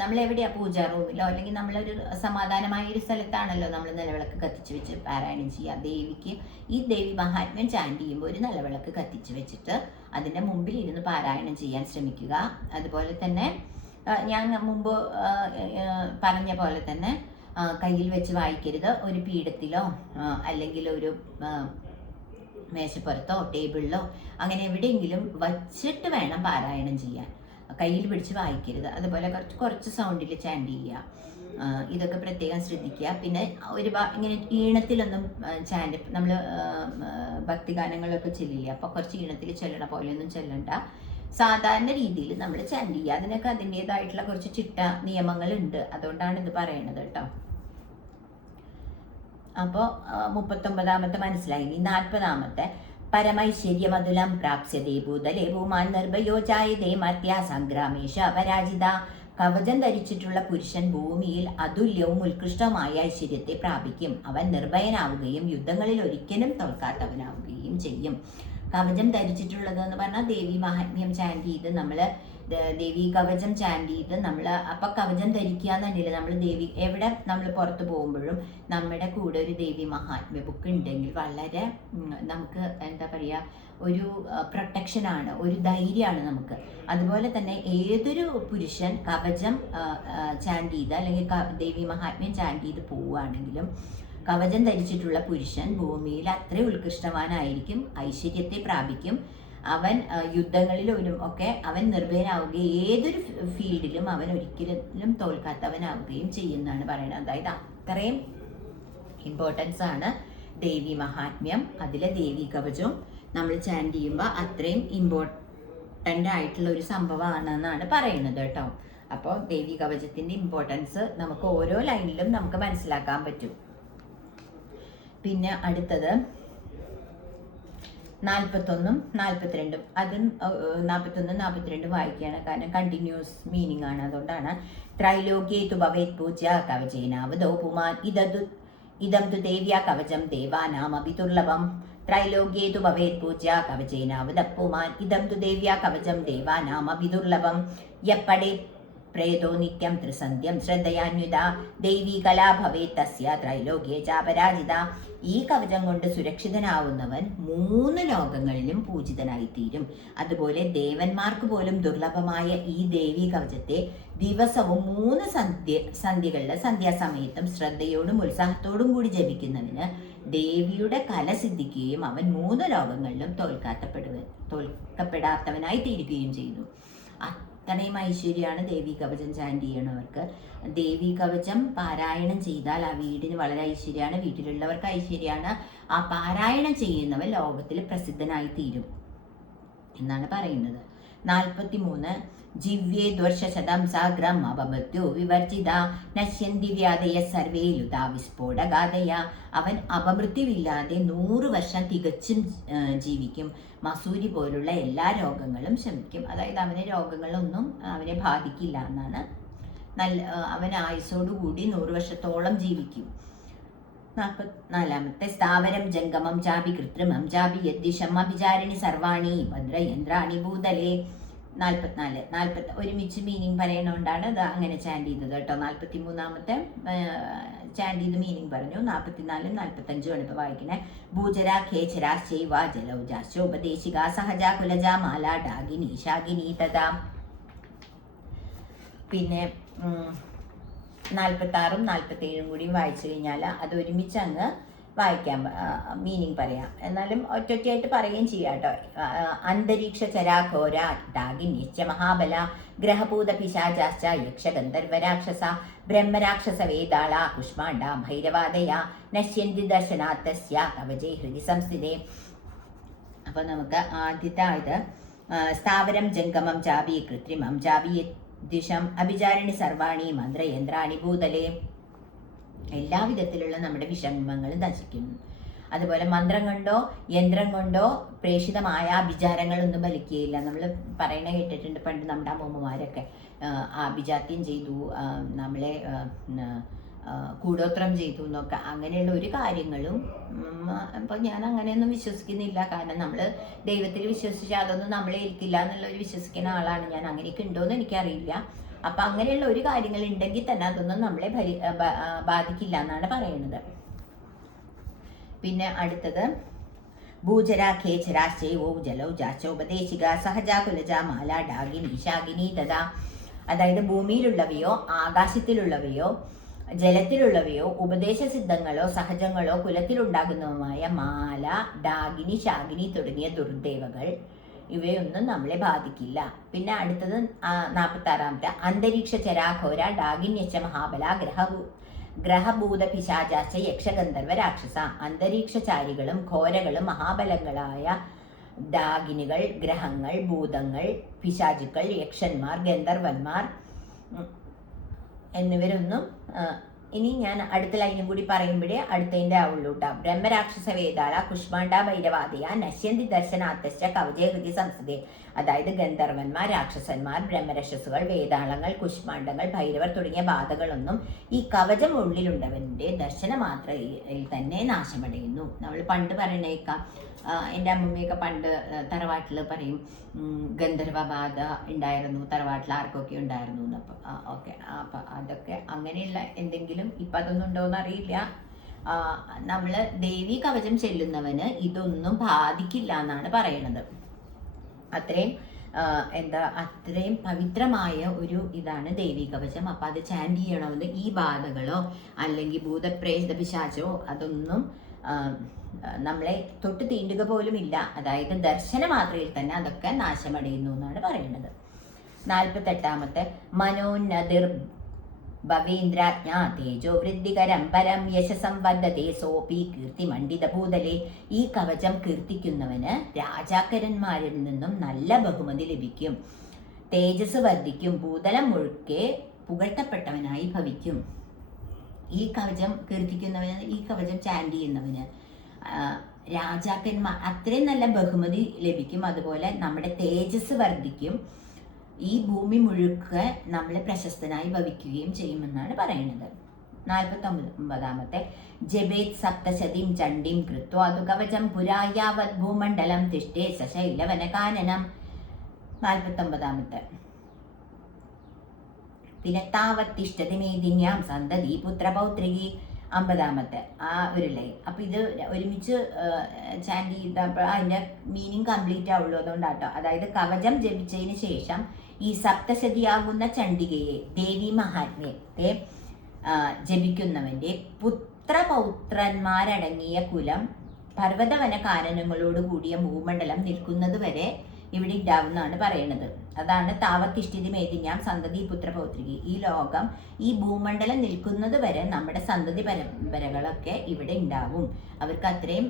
നമ്മളെവിടെയാണ് പൂജാ റൂമിലോ അല്ലെങ്കിൽ നമ്മളൊരു സമാധാനമായ ഒരു സ്ഥലത്താണല്ലോ നമ്മൾ നിലവിളക്ക് കത്തിച്ച് വെച്ച് പാരായണം ചെയ്യുക. ദേവിക്ക് ഈ ദേവി മഹാത്മ്യം ചാൻഡ് ചെയ്യുമ്പോൾ ഒരു നിലവിളക്ക് കത്തിച്ച് വെച്ചിട്ട് അതിൻ്റെ മുമ്പിൽ ഇരുന്ന് പാരായണം ചെയ്യാൻ ശ്രമിക്കുക. അതുപോലെ തന്നെ ഞാൻ മുമ്പ് പറഞ്ഞ പോലെ തന്നെ കയ്യിൽ വെച്ച് വായിക്കരുത്. ഒരു പീഠത്തിലോ അല്ലെങ്കിൽ ഒരു മേശപ്പുറത്തോ ടേബിളിലോ അങ്ങനെ എവിടെയെങ്കിലും വച്ചിട്ട് വേണം പാരായണം ചെയ്യാൻ. കയ്യിൽ പിടിച്ച് വായിക്കരുത്. അതുപോലെ കുറച്ച് സൗണ്ടിൽ ചാൻഡ് ചെയ്യുക. ഇതൊക്കെ പ്രത്യേകം ശ്രദ്ധിക്കുക. പിന്നെ ഇങ്ങനെ ഈണത്തിലൊന്നും ചാൻഡ് നമ്മൾ ഭക്തിഗാനങ്ങളൊക്കെ ചൊല്ലില്ല, അപ്പോൾ കുറച്ച് ഈണത്തിൽ ചൊല്ലണ പോലെയൊന്നും ചൊല്ലണ്ട. സാധാരണ രീതിയിൽ നമ്മൾ ചാൻഡ് ചെയ്യുക. അതിനൊക്കെ അതിൻ്റെതായിട്ടുള്ള കുറച്ച് ചിട്ട നിയമങ്ങളുണ്ട്. അതുകൊണ്ടാണ് ഇത് പറയണത് കേട്ടോ. അപ്പോൾ 39 മനസ്സിലായി. 40 പരമൈശ്വര്യമതുലം പ്രാപ്സ്യതേ ഭൂതലേ ഭൂമാൻ നിർഭയോ ജായതേ മർത്യാ സംഗ്രാമേഷ പരാജിത. കവചം ധരിച്ചിട്ടുള്ള പുരുഷൻ ഭൂമിയിൽ അതുല്യവും ഉത്കൃഷ്ടവുമായ ഐശ്വര്യത്തെ പ്രാപിക്കും. അവൻ നിർഭയനാവുകയും യുദ്ധങ്ങളിൽ ഒരിക്കലും തോൽക്കാത്തവനാവുകയും ചെയ്യും. കവചം ധരിച്ചിട്ടുള്ളത് എന്ന് പറഞ്ഞാൽ ദേവി മഹാത്മ്യം ചാൻഡ് ചെയ്ത് നമ്മൾ ദേവി കവചം ചാൻഡ് ചെയ്ത് നമ്മൾ അപ്പം കവചം ധരിക്കുക എന്നുണ്ടെങ്കിൽ നമ്മൾ ദേവി എവിടെ നമ്മൾ പുറത്ത് പോകുമ്പോഴും നമ്മുടെ കൂടെ ഒരു ദേവി മഹാത്മ്യ ബുക്ക് ഉണ്ടെങ്കിൽ വളരെ നമുക്ക് എന്താ പറയുക, ഒരു പ്രൊട്ടക്ഷനാണ്, ഒരു ധൈര്യമാണ് നമുക്ക്. അതുപോലെ തന്നെ ഏതൊരു പുരുഷൻ കവചം ചാൻഡ് ചെയ്ത് അല്ലെങ്കിൽ ദേവി മഹാത്മ്യം ചാൻഡ് ചെയ്ത് പോവുകയാണെങ്കിലും കവചം ധരിച്ചിട്ടുള്ള പുരുഷൻ ഭൂമിയിൽ അത്ര ഉത്കൃഷ്ടവാനായിരിക്കും, ഐശ്വര്യത്തെ പ്രാപിക്കും. അവൻ യുദ്ധങ്ങളിലും ഒക്കെ അവൻ നിർഭയനാവുകയും ഏതൊരു ഫീൽഡിലും അവൻ ഒരിക്കലും തോൽക്കാത്തവനാവുകയും ചെയ്യുന്നതാണ് പറയുന്നത്. അതായത് അത്രയും ഇമ്പോർട്ടൻസ് ആണ് ദേവി മഹാത്മ്യം. അതിലെ ദേവി കവചവും നമ്മൾ ചാൻഡ് ചെയ്യുമ്പോൾ അത്രയും ഇമ്പോർട്ടൻ്റ് ആയിട്ടുള്ള ഒരു സംഭവമാണെന്നാണ് പറയുന്നത് കേട്ടോ. അപ്പോൾ ദേവി കവചത്തിൻ്റെ ഇമ്പോർട്ടൻസ് നമുക്ക് ഓരോ ലൈനിലും നമുക്ക് മനസ്സിലാക്കാൻ പറ്റും. പിന്നെ അടുത്തത് 41 42 അതും 41 42 വായിക്കുകയാണ്, കാരണം കണ്ടിന്യൂസ് മീനിങ് ആണ്. അതുകൊണ്ടാണ്. ത്രൈലോക്യേ തു ഭവേത് പൂജ കവചേനാവതോ പുമാൻ ഇതം തു ദേവ്യാ കവചം ദേവാനാമപി ദുർലഭം ത്രൈലോക്യേതു ഭവേത് പൂജ്യ കവചേനാവതപ്പുമാൻ ഇദം തു ദേവ്യാ കവചം ദേവാനാമവിദുർലഭം യപ്പടേ പ്രേതോ നിത്യം ത്രിസന്ധ്യം ശ്രദ്ധയാന്വിത ദൈവീ കലാ ഭവേത് തസ്യ ത്രൈലോക്യേ ചാപരാജിത. ഈ കവചം കൊണ്ട് സുരക്ഷിതനാവുന്നവൻ 3 ലോകങ്ങളിലും പൂജിതനായിത്തീരും. അതുപോലെ ദേവന്മാർക്ക് പോലും ദുർലഭമായ ഈ ദേവീ കവചത്തെ ദിവസവും 3 സന്ധ്യകളിലെ സന്ധ്യാസമയത്തും ശ്രദ്ധയോടും ഉത്സാഹത്തോടും കൂടി ജപിക്കുന്നവന് ദേവിയുടെ കല സിദ്ധിക്കുകയും അവൻ 3 ലോകങ്ങളിലും തോൽക്കപ്പെടാത്തവനായി തീരുകയും ചെയ്യുന്നു. അത്രയും ഐശ്വര്യമാണ് ദേവീ കവചം ചാൻഡ് ചെയ്യണവർക്ക്. ദേവീ കവചം പാരായണം ചെയ്താൽ ആ വീടിന് വളരെ ഐശ്വര്യമാണ്, വീട്ടിലുള്ളവർക്ക് ഐശ്വര്യമാണ്. ആ പാരായണം ചെയ്യുന്നവൻ ലോകത്തിൽ പ്രസിദ്ധനായി തീരും എന്നാണ് പറയുന്നത്. 43 ജിവ്യേ ദ്വർഷശതം സാഗ്രം അപമൃത്യു വിവർജിത നശ്യന്തി വ്യാധയ സർവേ ലുതാ വിസ്ഫോടഗാധയ. അവൻ അപമൃത്യുവില്ലാതെ 100 വർഷം തികച്ചും ജീവിക്കും. മസൂരി പോലുള്ള എല്ലാ രോഗങ്ങളും ശമിക്കും. അതായത് അവന് രോഗങ്ങളൊന്നും അവനെ ബാധിക്കില്ല എന്നാണ്. അവൻ ആയുസ്സോടുകൂടി 100 വർഷത്തോളം ജീവിക്കും. 44 സ്ഥാവരം ജംഗമം ചാപി കൃത്രിമം ചാപി യദ്ദിശം അഭിചാരിണി സർവാണി ഭദ്രയന്ത്രാണി ഭൂതലേ. 44 ഒരുമിച്ച് മീനിങ് പറയണോണ്ടാണ് അത് അങ്ങനെ ചാൻഡ് ചെയ്തത് കേട്ടോ. 43-ാമത്തെ ചാൻഡ് ചെയ്ത് മീനിങ് പറഞ്ഞു. 44-ഉം 45-ഉം ആണ് ഇപ്പോൾ വായിക്കണേ. ഭൂചര ഖേചര ശൈവ ജലൗജാശോപദേശിക സഹജ കുലജ മാല ഡാഗിനി ശാഗിനി തഥാ. പിന്നെ 46-ഉം 47-ഉം കൂടി വായിച്ചു കഴിഞ്ഞാൽ അത് ഒരുമിച്ച് അങ്ങ് വായിക്കാം, മീനിങ് പറയാം. എന്നാലും ഒറ്റൊറ്റയായിട്ട് പറയുകയും ചെയ്യാം കേട്ടോ. അന്തരീക്ഷ ചരാഘോര ഡാഗി നിശ്ച മഹാബല ഗ്രഹഭൂത പിശാചാശ്ച യക്ഷഗന്ധർവരാക്ഷസ ബ്രഹ്മരാക്ഷസ വേതാള കുഷ്മാണ്ഡ ഭൈരവാദയ നശ്യന്തി ദർശനാത്തസ്യ കവചേ ഹൃദി സംസ്ഥിതേ. അപ്പോൾ നമുക്ക് ആദ്യത്തെ സ്ഥാവരം ജംഗമം ചാബി കൃത്രിമം ചാബി ദിശം അഭിചാരിണി സർവാണി മന്ത്രയന്ത്രാണി ഭൂതലേ. എല്ലാവിധത്തിലുള്ള നമ്മുടെ വിഷമങ്ങൾ നശിക്കുന്നു. അതുപോലെ മന്ത്രം കൊണ്ടോ യന്ത്രം കൊണ്ടോ പ്രേഷിതമായ അഭിചാരങ്ങളൊന്നും ഫലിക്കുകയില്ല. നമ്മൾ പറയണ കേട്ടിട്ടുണ്ട് പണ്ട് നമ്മുടെ അമ്മൂമ്മമാരൊക്കെ. അഭിജാത്യം ചെയ്തു, നമ്മളെ കൂടോത്രം ചെയ്തു എന്നൊക്കെ, അങ്ങനെയുള്ള ഒരു കാര്യങ്ങളും ഇപ്പം ഞാൻ അങ്ങനെയൊന്നും വിശ്വസിക്കുന്നില്ല. കാരണം നമ്മൾ ദൈവത്തിൽ വിശ്വസിച്ചാൽ അതൊന്നും നമ്മളെ ഏൽക്കില്ല എന്നുള്ളൊരു വിശ്വസിക്കുന്ന ആളാണ് ഞാൻ. അങ്ങനെയൊക്കെ ഉണ്ടോയെന്ന് എനിക്കറിയില്ല. അപ്പം അങ്ങനെയുള്ള ഒരു കാര്യങ്ങൾ ഉണ്ടെങ്കിൽ തന്നെ അതൊന്നും നമ്മളെ ബാധിക്കില്ല എന്നാണ് പറയുന്നത്. പിന്നെ അടുത്തത് ഭൂചര ഖേചര ശൈവോ ജലൗജാശോപദേശിക സഹജ കുലജ മാല ഡാഗിനി ശാഗിനി തഥാ. അതായത് ഭൂമിയിലുള്ളവയോ ആകാശത്തിലുള്ളവയോ ജലത്തിലുള്ളവയോ ഉപദേശസിദ്ധങ്ങളോ സഹജങ്ങളോ കുലത്തിലുണ്ടാകുന്നതുമായ മാല ഡാഗിനി ശാഗിനി തുടങ്ങിയ ദുർദേവകൾ ഇവയൊന്നും നമ്മളെ ബാധിക്കില്ല. പിന്നെ അടുത്തത് 46-ാമത്തെ അന്തരീക്ഷ ചരാഘോര ഡാഗിന്യച്ച മഹാബല ഗ്രഹഭൂത പിശാചാച്ച യക്ഷഗന്ധർവ രാക്ഷസ. അന്തരീക്ഷചാരികളും ഘോരകളും മഹാബലങ്ങളായ ഡാഗിനികൾ, ഗ്രഹങ്ങൾ, ഭൂതങ്ങൾ, പിശാചുക്കൾ, യക്ഷന്മാർ, ഗന്ധർവന്മാർ എന്നിവരൊന്നും ഇനി ഞാൻ അടുത്ത ലൈനും കൂടി പറയുമ്പോഴേ അടുത്തതിൻ്റെ ആവുള്ളൂ കേട്ടോ. ബ്രഹ്മരാക്ഷസ വേതാള കുഷ്മാണ്ഡ ഭൈരവാദിയ നശ്യന്തി ദർശനാത്തശ്ച കവചേ ഹൃദി സംസ്ഥിതേ. അതായത് ഗന്ധർവന്മാർ, രാക്ഷസന്മാർ, ബ്രഹ്മരക്ഷസുകൾ, വേതാളങ്ങൾ, കുഷ്മാണ്ഡങ്ങൾ, ഭൈരവർ തുടങ്ങിയ ബാധകളൊന്നും ഈ കവചം ഉള്ളിലുണ്ടവൻ്റെ ദർശന മാത്രയിൽ തന്നെ നാശമടയുന്നു. നമ്മൾ പണ്ട് പറയണേക്കാം, എൻ്റെ അമ്മമ്മയൊക്കെ പണ്ട് തറവാട്ടിൽ പറയും ഗന്ധർവ ബാധ ഉണ്ടായിരുന്നു, തറവാട്ടിൽ ആർക്കൊക്കെ ഉണ്ടായിരുന്നു എന്നപ്പോൾ ഓക്കെ. അപ്പം അതൊക്കെ അങ്ങനെയുള്ള എന്തെങ്കിലും ഇപ്പം അതൊന്നും ഉണ്ടോയെന്ന് അറിയില്ല. നമ്മൾ ദേവീ കവചം ചെല്ലുന്നവന് ഇതൊന്നും ബാധിക്കില്ല എന്നാണ് പറയണത്. അത്രയും അത്രയും പവിത്രമായ ഒരു ഇതാണ് ദേവീ കവചം. അപ്പം അത് ചാൻഡ് ചെയ്യണമെന്ന് ഈ ബാധകളോ അല്ലെങ്കിൽ ഭൂതപ്രേത പിശാചോ അതൊന്നും നമ്മളെ തൊട്ട് തീണ്ടുക പോലും ഇല്ല. അതായത് ദർശന മാത്രയിൽ തന്നെ അതൊക്കെ നാശമടയുന്നു എന്നാണ് പറയുന്നത്. 48-ാമത്തെ മനോന്നതിർ ഭവേന്ദ്രാജ്ഞ തേജോ വൃദ്ധികരം പരം യശസം വന്ദതേ സോപി കീർത്തി മണ്ഡിത ഭൂതലേ. ഈ കവചം കീർത്തിക്കുന്നവന് രാജാക്കരന്മാരിൽ നിന്നും നല്ല ബഹുമതി ലഭിക്കും, തേജസ് വർദ്ധിക്കും, ഭൂതലം മുഴുക്കെ പുകഴ്ത്തപ്പെട്ടവനായി ഭവിക്കും. ഈ കവചം കീർത്തിക്കുന്നവന്, ഈ കവചം ചാൻഡ് ചെയ്യുന്നവന് രാജാക്കന്മാർ അത്രയും നല്ല ബഹുമതി ലഭിക്കും. അതുപോലെ നമ്മുടെ തേജസ് വർദ്ധിക്കും, ഈ ഭൂമി മുഴുക്കെ നമ്മളെ പ്രശസ്തനായി ഭവിക്കുകയും ചെയ്യുമെന്നാണ് പറയുന്നത്. 49 ജപേത് സപ്തശതീം ചണ്ഡീം കൃത്വാ തു കവചം പുരായാവത് ഭൂമണ്ഡലം തിഷ്ഠേ സശൈലവനകാനനം. 49 പിന്നെ താവത് തിഷ്ഠതി മേദിന്യാം സന്തതി പുത്രപൗത്രികി. 50 ആ ഒരു ലൈൻ. അപ്പം ഇത് ഒരുമിച്ച് ചാൻഡ് ചെയ്തപ്പോൾ അതിൻ്റെ മീനിങ് കംപ്ലീറ്റ് ആവുള്ളൂ, അതുകൊണ്ടാട്ടോ. അതായത് കവചം ജപിച്ചതിന് ശേഷം ഈ സപ്തശതിയാകുന്ന ചണ്ഡികയെ, ദേവി മഹാത്മ്യത്തെ ജപിക്കുന്നവൻ്റെ പുത്രപൗത്രന്മാരടങ്ങിയ കുലം പർവ്വതവന കാനനങ്ങളോട് കൂടിയ ഭൂമണ്ഡലം നിൽക്കുന്നത് വരെ ഇവിടെ ഉണ്ടാവുന്നതാണ് പറയുന്നത്. അതാണ് താവത്തിഷ്ഠിതി മേദിന്യാം സന്തതി പുത്രപൗത്രികി. ഈ ലോകം, ഈ ഭൂമണ്ഡലം നിൽക്കുന്നത് വരെ നമ്മുടെ സന്തതി പരമ്പരകളൊക്കെ ഇവിടെ ഉണ്ടാവും. അവർക്ക് അത്രയും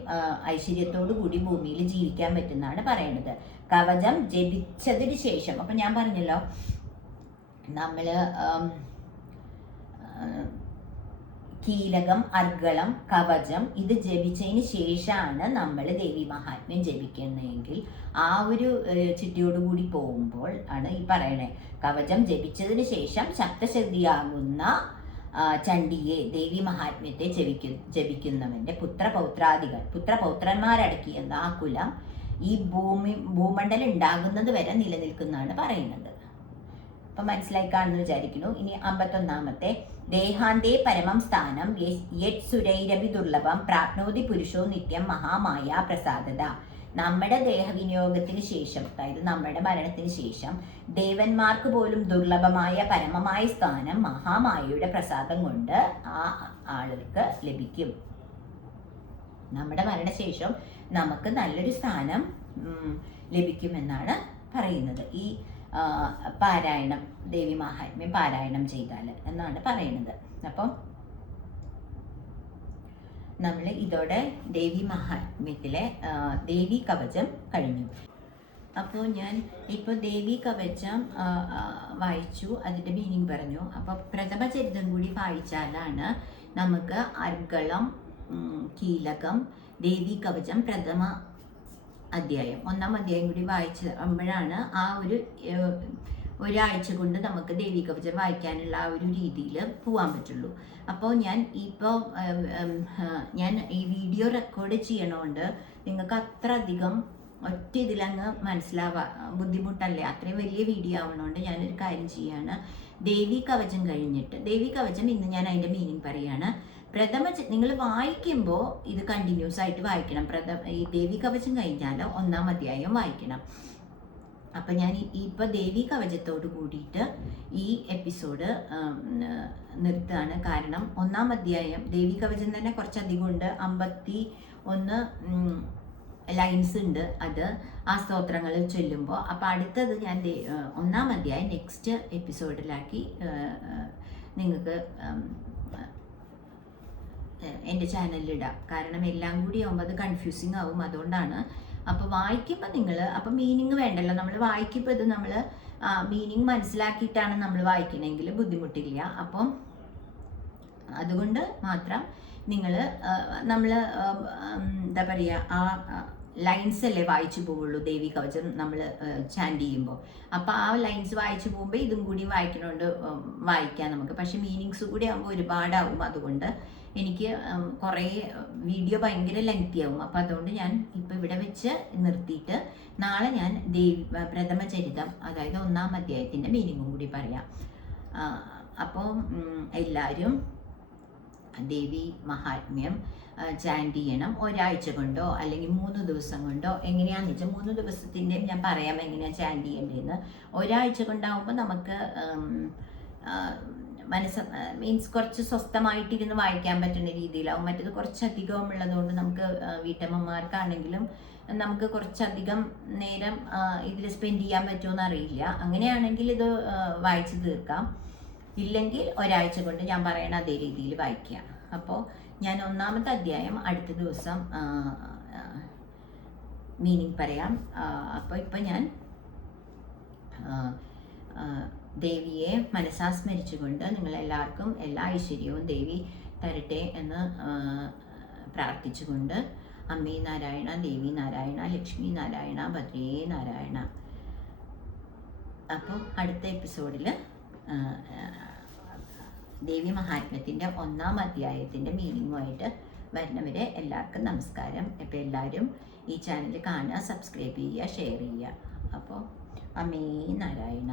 ഐശ്വര്യത്തോടു കൂടി ഭൂമിയിൽ ജീവിക്കാൻ പറ്റുന്നതാണ് പറയുന്നത്. കവചം ജപിച്ചതിന് ശേഷം, അപ്പം ഞാൻ പറഞ്ഞല്ലോ നമ്മൾ കീലകം, അർഗളം, കവചം ഇത് ജപിച്ചതിന് ശേഷമാണ് നമ്മൾ ദേവി മഹാത്മ്യം ജപിക്കുന്നതെങ്കിൽ ആ ഒരു ചിട്ടയോടുകൂടി പോകുമ്പോൾ ആണ് ഈ പറയണേ. കവചം ജപിച്ചതിന് ശേഷം സപ്തശതിയാകുന്ന ചണ്ഡിയെ, ദേവി മഹാത്മ്യത്തെ ജപിക്കുന്നവൻ്റെ പുത്രപൗത്രന്മാരടക്കിയ ആ കുലം ഈ ഭൂമണ്ഡലം ഉണ്ടാകുന്നത് വരെ നിലനിൽക്കുന്നതാണ് പറയുന്നത്. അപ്പം മനസ്സിലായി കാണുന്നു വിചാരിക്കുന്നു. ഇനി 51 ദേഹാന്തേ പരമം സ്ഥാനം യത് സുരൈരഭി ദുർലഭം പ്രാപ്നോതി പുരുഷോ നിത്യം മഹാമായ പ്രസാദത. നമ്മുടെ ദേഹവിനിയോഗത്തിന് ശേഷം, അതായത് നമ്മുടെ മരണത്തിന് ശേഷം ദേവന്മാർക്ക് പോലും ദുർലഭമായ പരമമായ സ്ഥാനം മഹാമായയുടെ പ്രസാദം കൊണ്ട് ആ ആളുകൾക്ക് ലഭിക്കും. നമ്മുടെ മരണശേഷം നമുക്ക് നല്ലൊരു സ്ഥാനം ലഭിക്കുമെന്നാണ് പറയുന്നത്. ഈ പാരായണം, ദേവി മഹാത്മ്യം പാരായണം ചെയ്താൽ എന്നാണ് പറയുന്നത്. അപ്പം നമ്മൾ ഇതോടെ ദേവി മഹാത്മ്യത്തിലെ ദേവി കവചം കഴിഞ്ഞു. അപ്പോൾ ഞാൻ ഇപ്പോൾ ദേവി കവചം വായിച്ചു, അതിൻ്റെ മീനിങ് പറഞ്ഞു. അപ്പോൾ പ്രഥമ ചരിതം കൂടി വായിച്ചാലാണ് നമുക്ക് അർഗളം, കീലകം, ദേവി കവചം പ്രഥമ അധ്യായം, 1-ാം അധ്യായം കൂടി വായിച്ചപ്പോഴാണ് ആ ഒരാഴ്ച കൊണ്ട് നമുക്ക് ദേവി കവചം വായിക്കാനുള്ള ആ ഒരു രീതിയിൽ പോകാൻ പറ്റുള്ളൂ. അപ്പോൾ ഞാൻ ഈ വീഡിയോ റെക്കോർഡ് ചെയ്യണോണ്ട് നിങ്ങൾക്ക് അത്ര അധികം ഒറ്റ ഇതിലങ്ങ് ബുദ്ധിമുട്ടല്ലേ, അത്രയും വലിയ വീഡിയോ ആവണോണ്ട് ഞാനൊരു കാര്യം ചെയ്യാണ്. ദേവി കവചം കഴിഞ്ഞിട്ട്, ദേവി കവചം ഇന്ന് ഞാൻ അതിൻ്റെ മീനിങ് പറയാണ്. നിങ്ങൾ വായിക്കുമ്പോൾ ഇത് കണ്ടിന്യൂസ് ആയിട്ട് വായിക്കണം. ഈ ദേവി കവചം കഴിഞ്ഞാൽ 1-ാം അധ്യായം വായിക്കണം. അപ്പം ഞാൻ ഇപ്പോൾ ദേവി കവചത്തോട് കൂടിയിട്ട് ഈ എപ്പിസോഡ് നിർത്തുകയാണ്. കാരണം 1-ാം അധ്യായം ദേവി കവചം തന്നെ കുറച്ചധികം ഉണ്ട്, 51 ലൈൻസ് ഉണ്ട്. അത് ആ സ്തോത്രങ്ങളിൽ ചൊല്ലുമ്പോൾ, അപ്പോൾ അടുത്തത് ഞാൻ 1-ാം അധ്യായം നെക്സ്റ്റ് എപ്പിസോഡിലാക്കി നിങ്ങൾക്ക് എൻ്റെ ചാനലിലിടാം. കാരണം എല്ലാം കൂടി ആകുമ്പോൾ അത് കൺഫ്യൂസിങ് ആവും, അതുകൊണ്ടാണ്. അപ്പോൾ വായിക്കുമ്പോൾ അപ്പം മീനിങ് വേണ്ടല്ലോ, നമ്മൾ വായിക്കുമ്പോൾ ഇത് നമ്മൾ മീനിങ് മനസ്സിലാക്കിയിട്ടാണ് നമ്മൾ വായിക്കണമെങ്കിൽ ബുദ്ധിമുട്ടില്ല. അപ്പം അതുകൊണ്ട് മാത്രം നമ്മൾ എന്താ പറയുക, ആ ലൈൻസ് അല്ലേ വായിച്ചു പോവുള്ളൂ ദേവി കവചം നമ്മൾ ചാൻഡ് ചെയ്യുമ്പോൾ. അപ്പോൾ ആ ലൈൻസ് വായിച്ചു പോകുമ്പോൾ ഇതും കൂടി വായിക്കണോണ്ട് വായിക്കാം നമുക്ക്. പക്ഷെ മീനിങ്സ് കൂടി ആകുമ്പോൾ ഒരുപാടാവും, അതുകൊണ്ട് എനിക്ക് കുറേ വീഡിയോ ഭയങ്കര ലെങ്തി ആവും. അപ്പോൾ അതുകൊണ്ട് ഞാൻ ഇപ്പോൾ ഇവിടെ വെച്ച് നിർത്തിയിട്ട് നാളെ ഞാൻ പ്രഥമ ചരിതം, അതായത് 1-ാം അധ്യായത്തിൻ്റെ മീനിങ്ങും കൂടി പറയാം. അപ്പോൾ എല്ലാവരും ദേവി മഹാത്മ്യം ചാൻഡ് ചെയ്യണം. ഒരാഴ്ച കൊണ്ടോ അല്ലെങ്കിൽ 3 ദിവസം കൊണ്ടോ, എങ്ങനെയാണെന്ന് വെച്ചാൽ 3 ദിവസത്തിൻ്റെയും ഞാൻ പറയാം എങ്ങനെയാണ് ചാൻഡ് ചെയ്യേണ്ടതെന്ന്. ഒരാഴ്ച കൊണ്ടാകുമ്പോൾ നമുക്ക് മീൻസ് കുറച്ച് സ്വസ്ഥമായിട്ടിരുന്ന് വായിക്കാൻ പറ്റുന്ന രീതിയിലാവും. മറ്റേത് കുറച്ചധികം ഉള്ളതുകൊണ്ട് നമുക്ക് വീട്ടമ്മമാർക്കാണെങ്കിലും നമുക്ക് കുറച്ചധികം നേരം ഇതിൽ സ്പെൻഡ് ചെയ്യാൻ പറ്റുമെന്ന് അറിയില്ല. അങ്ങനെയാണെങ്കിൽ ഇത് വായിച്ച് തീർക്കാം, ഇല്ലെങ്കിൽ ഒരാഴ്ച കൊണ്ട് ഞാൻ പറയണ അതേ രീതിയിൽ വായിക്കുക. അപ്പോൾ ഞാൻ 1-ാമത്തെ അധ്യായം അടുത്ത ദിവസം മീനിങ് പറയാം. അപ്പോൾ ഇപ്പം ഞാൻ ദേവിയെ മനസ്സാ സ്മരിച്ചുകൊണ്ട് നിങ്ങളെല്ലാവർക്കും എല്ലാ ഐശ്വര്യവും ദേവി തരട്ടെ എന്ന് പ്രാർത്ഥിച്ചുകൊണ്ട്, അമ്മേ നാരായണ, ദേവി നാരായണ, ലക്ഷ്മി നാരായണ, ഭദ്രേ നാരായണ. അപ്പം അടുത്ത എപ്പിസോഡിൽ ദേവി മഹാത്മ്യത്തിൻ്റെ 1-ാം അധ്യായത്തിൻ്റെ മീനിങ്ങുമായിട്ട് വരുന്നവരെ എല്ലാവർക്കും നമസ്കാരം. ഇപ്പോൾ എല്ലാവരും ഈ ചാനൽ കാണുക, സബ്സ്ക്രൈബ് ചെയ്യുക, ഷെയർ ചെയ്യുക. അപ്പോൾ അമേ നാരായണ.